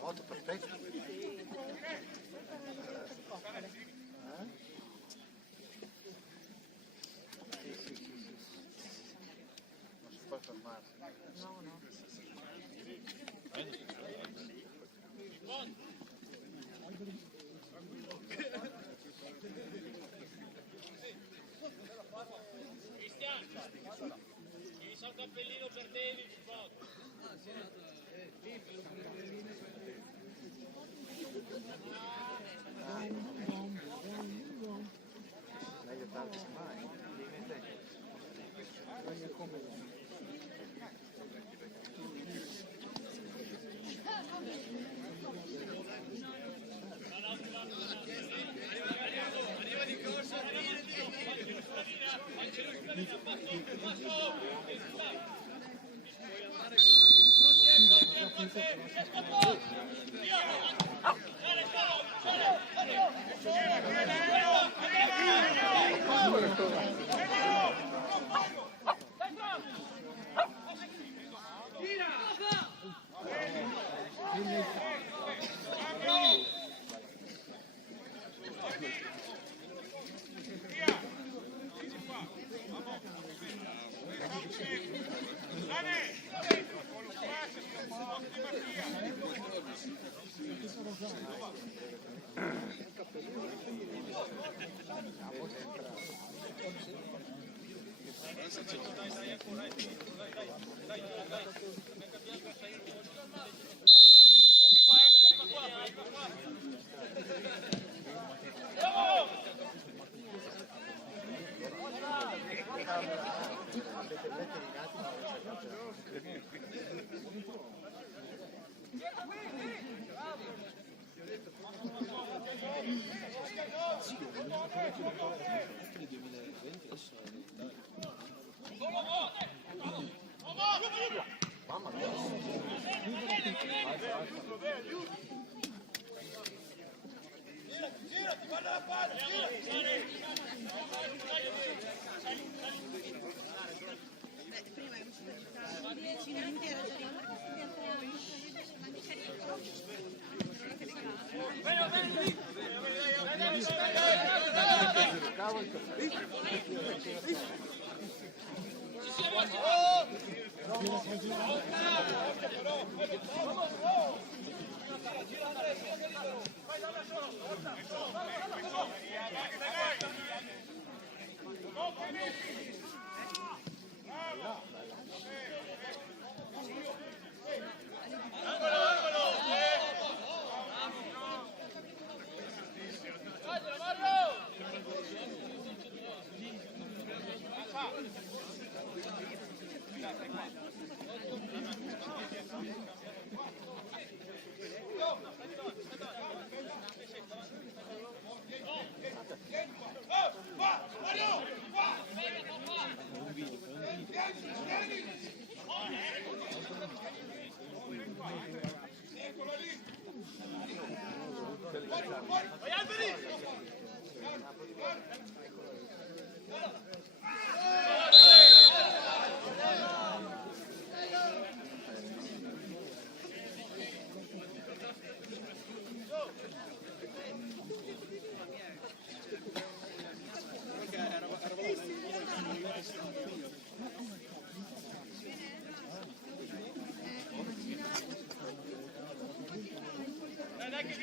Moto perfetto. Non si può fermarsi. No, no. Devi fare un cappellino per David, Meglio tardi che mai. Girati, guarda la palla, Prima è uscito a giocare 10 minuti era già lì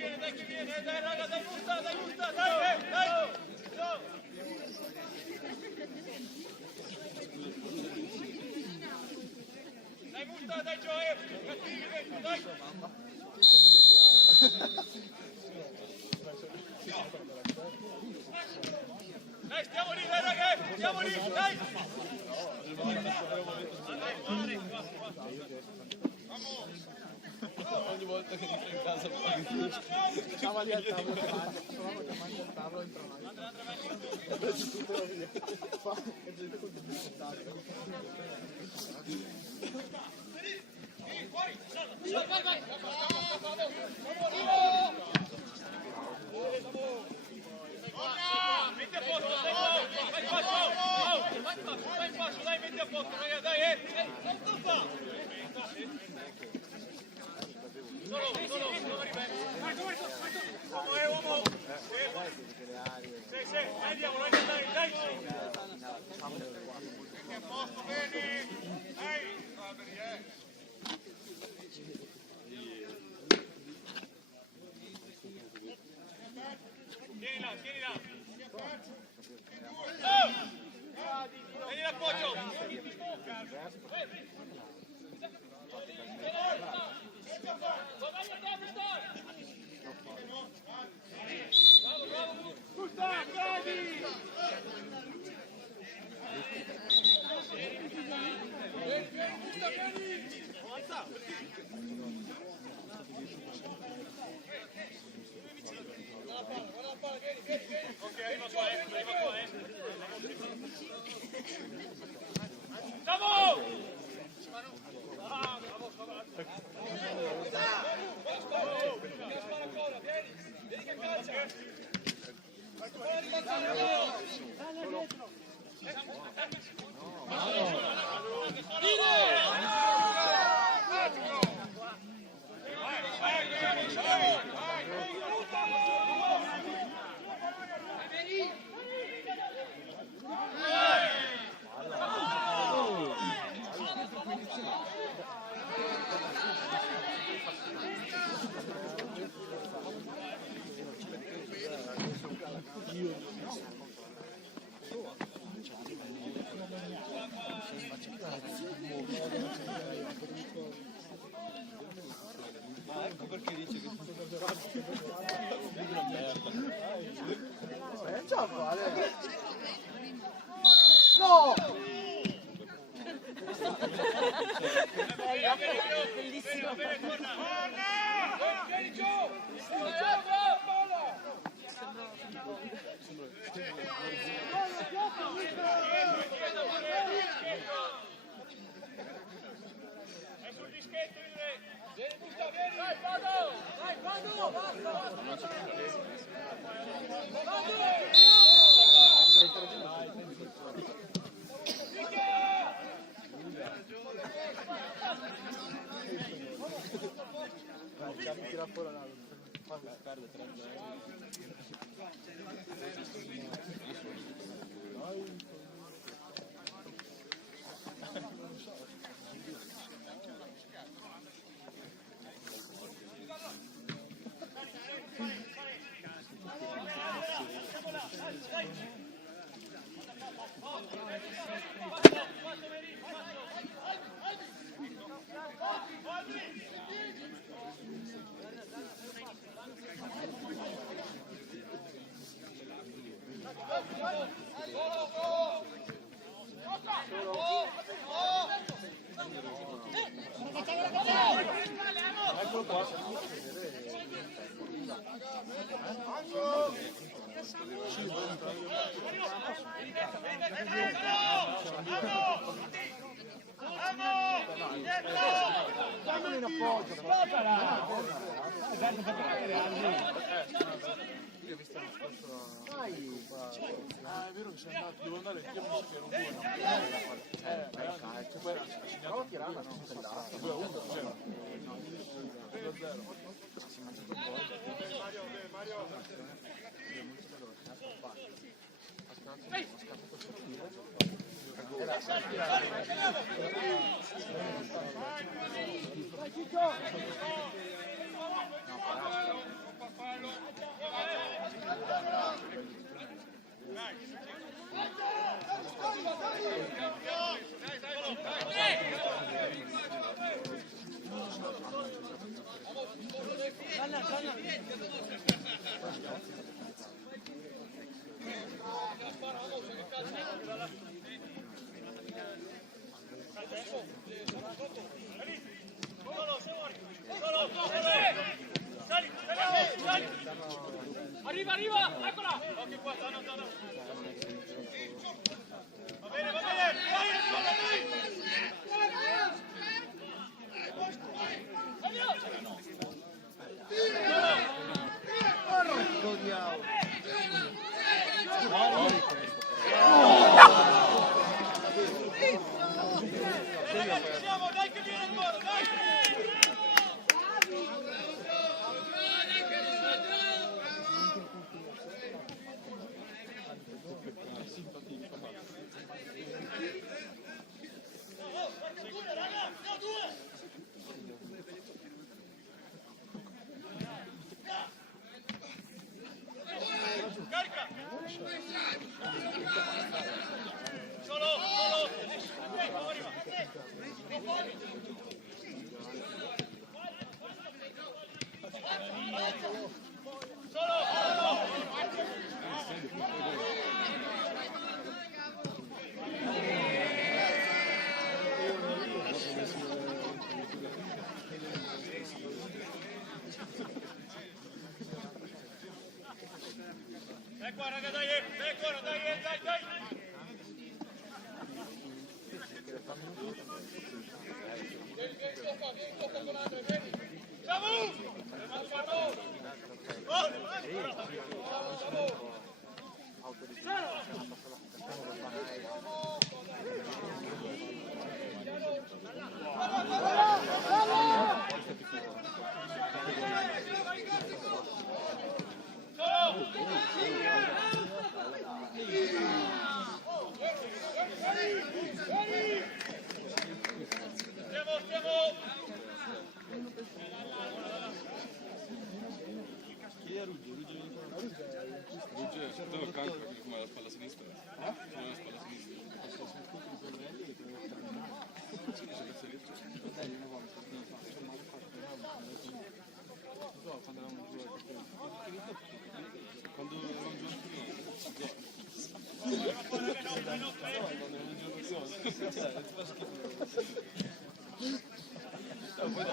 perché dai che viene, dai raga, dai busta, dai! Dai busta, dai Gioia, dai! Dai, stiamo lì, dai ragazzi, stiamo lì, dai! Ogni volta che entro in casa stava lì al tavolo che mangia al tavolo entro Metti a posto, vai in passo, dai, metti a posto, ragazzi, dai, non fa! Solo, uomo! Sì, andiamo, dai! Metti a posto, bene! Dai! Tieni là! Vieni l'appoggio! Ok, arriva qua, Bravo! Vieni che calcia! perde 3-0. Eccolo qua. Dammelo in appoggio. Io ho visto lo scorso. Ah, è vero che sei andato, devo andare anch'io, mi spero calcio. Poi ha segnato tirata, no? 2-1, 2-0. Si è mangiato un po'. Mario. Arriva, eccola! Occhio qua, no. Va bene, ragazzi, siamo, dai che viene ancora, dai! Dai qua raga, dai!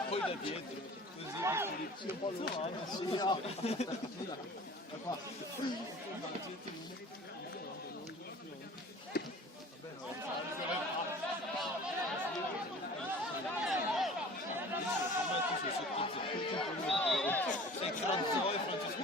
Poi da dietro, così un po' sei Franzo e Francesco.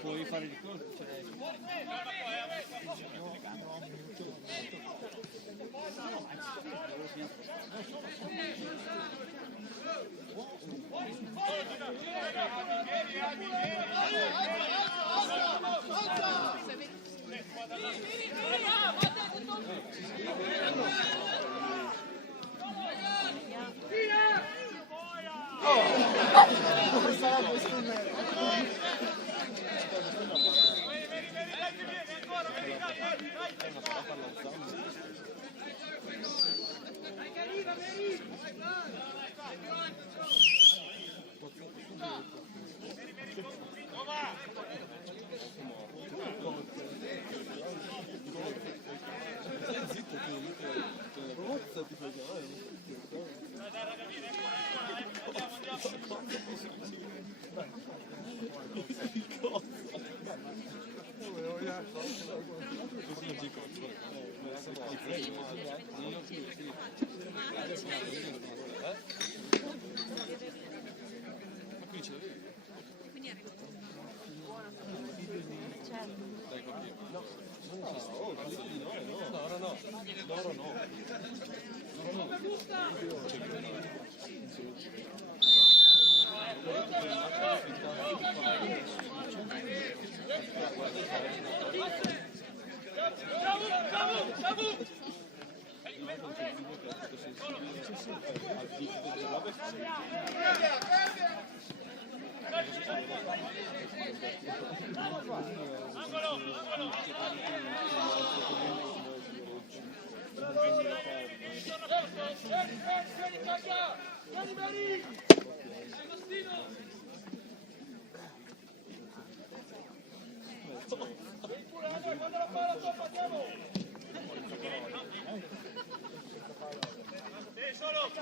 Puoi fare di cosa?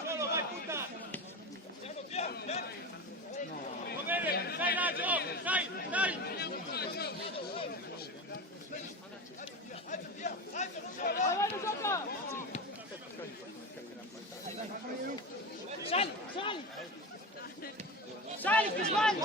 Solo, vai punta! Siamo piano, va bene, dai Naggio, dai! Sali, più sbagli!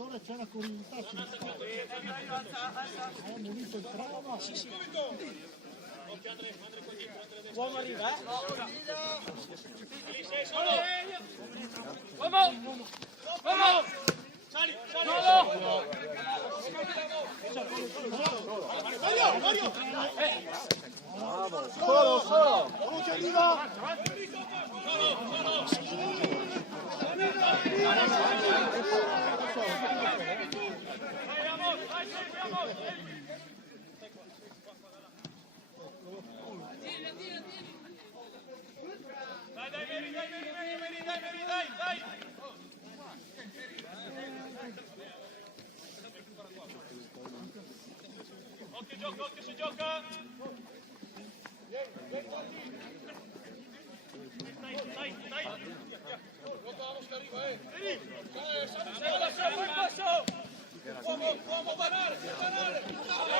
Ora c'è la curiosità, ci sta. Ha munito il trama. Uomo arriva, Sali, Mario! Solo! Luce arriva! Dai! Occhio, si gioca! Dai! Vamos che arriva, Sali, il passo! Uomo, banale! Bravo!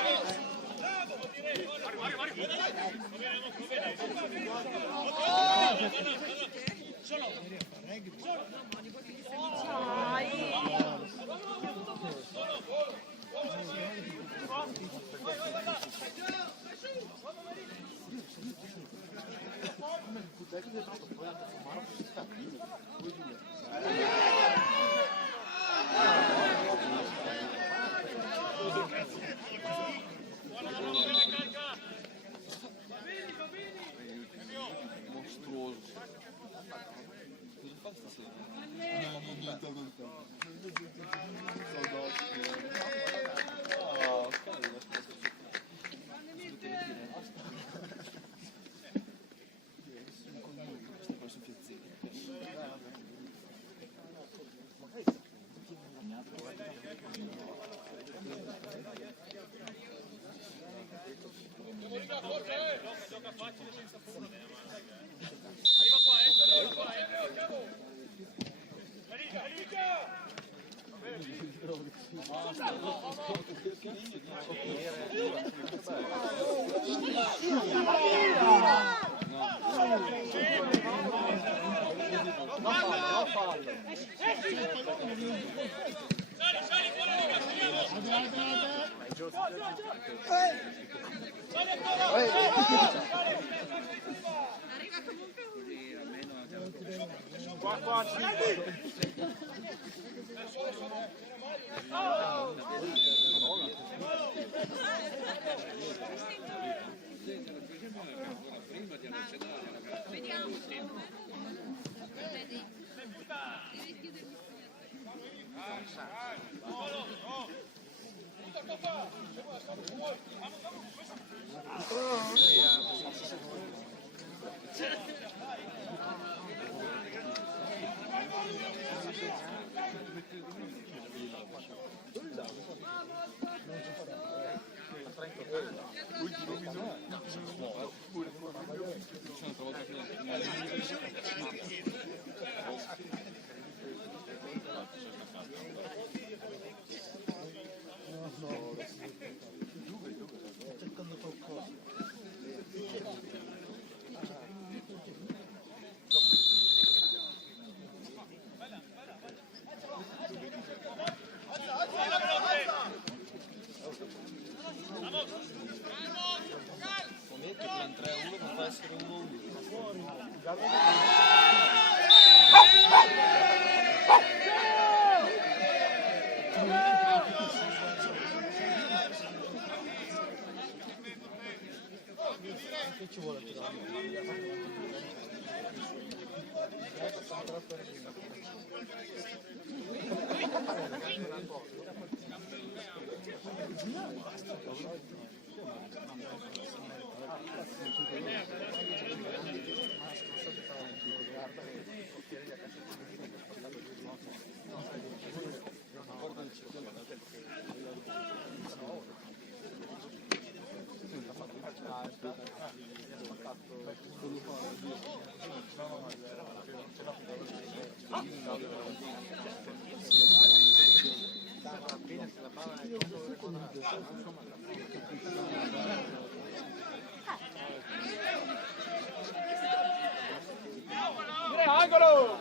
Angolo!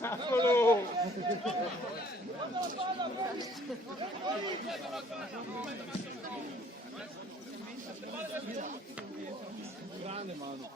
Angolo! Grande mano.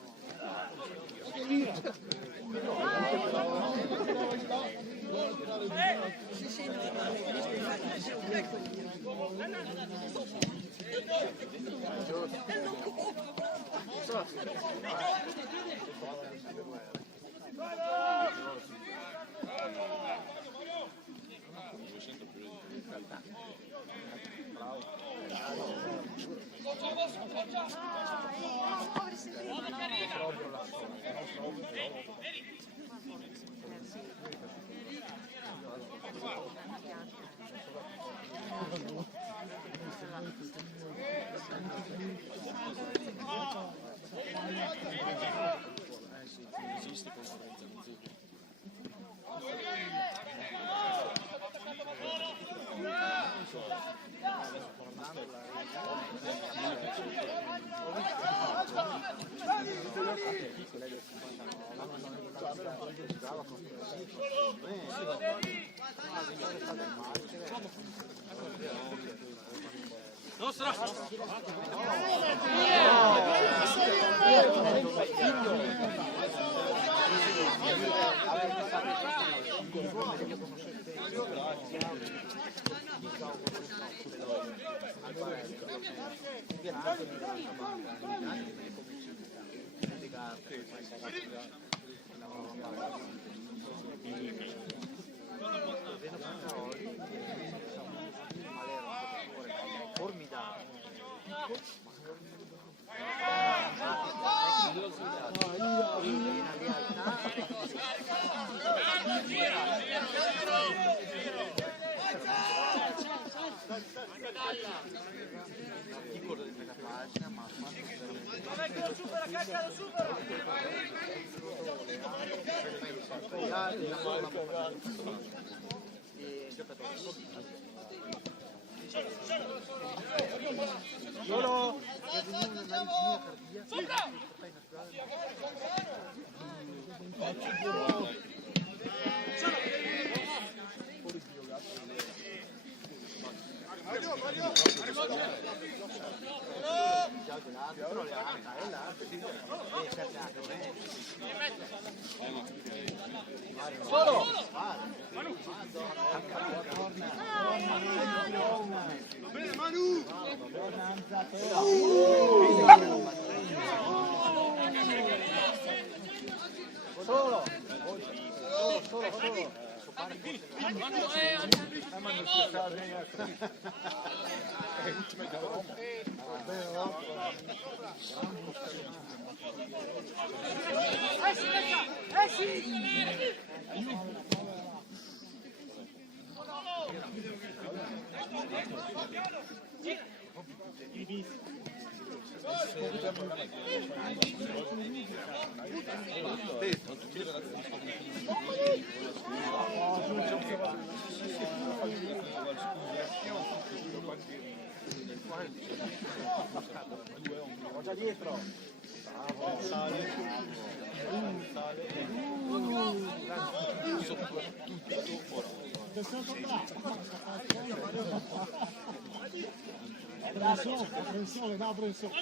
Apprensione, no, apprensione.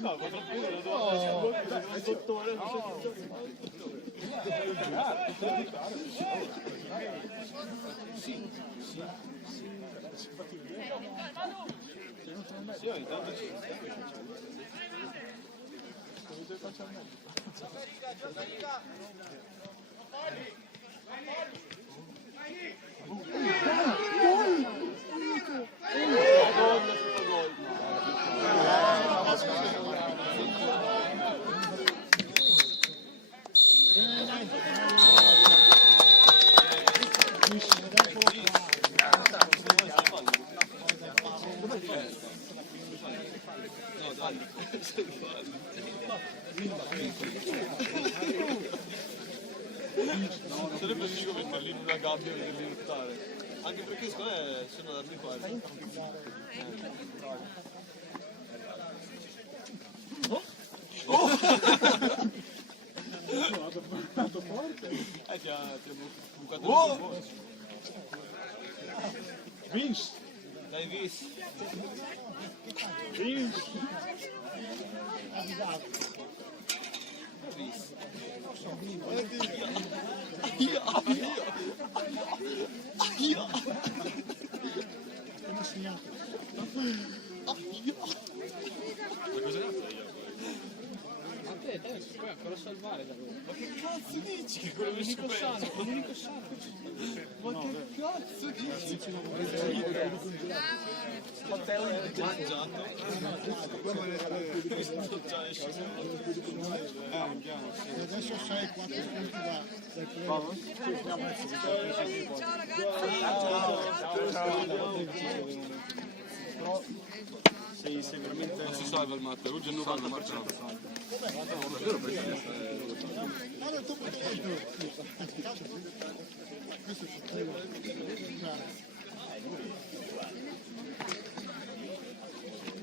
No, No, sarebbe figo metterli in una gabbia e vederli lottare. Anche perché secondo me sono armi quasi. Ti hanno bucato il po'. Vince! L'hai visto? Vince! Puoi ancora salvare da voi. Ma che cazzo dici? Che quello l'unico sano, l'unico sano. Ma che cazzo dici? Mangiato. Adesso sai quanti punti da Ciao ragazzi. Sei veramente... Non si salva il Matteo, oggi non vanno a marciare.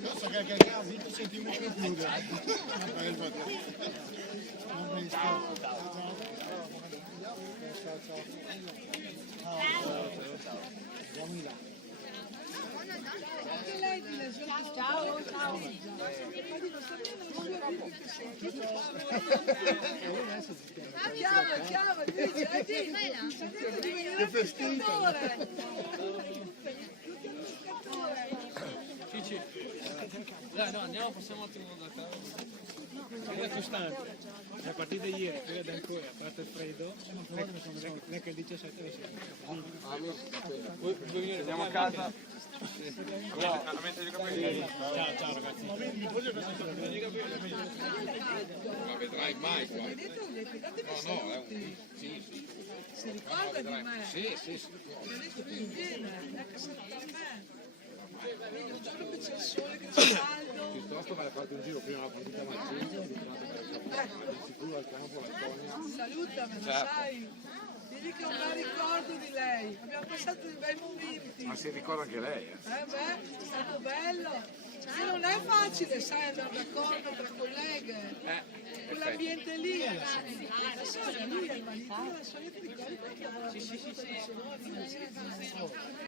Cosa che ha 20 centimetri più. Ciao, ciao. Chiama, che festino. Cici. Dai, no, andiamo, passiamo un attimo da casa. È costante, la partita di ieri, quella da ancora, a parte il freddo, non è che il 17 lo sia. Andiamo a casa. Avete i capelli? Ciao ragazzi. Non la vedrai mai qua. No, è un... Sì, sì. Si ricorda di me? Sì, sì. Mi ha detto che viene, è cassato per me. Il giorno che c'è il sole, che c'è caldo. Piuttosto vai a farti un giro prima la partita mattina, sicuro al campo la Tonia. Salutamelo, sai? Digli che è un bel ricordo di lei. Abbiamo passato dei bei momenti. Ma si ricorda anche lei, Beh, è stato bello. E non è facile, sai, andare d'accordo tra colleghe. Quell'ambiente lì. La Sonia, lui è il marito della Sonia, ti ricordi? Sì.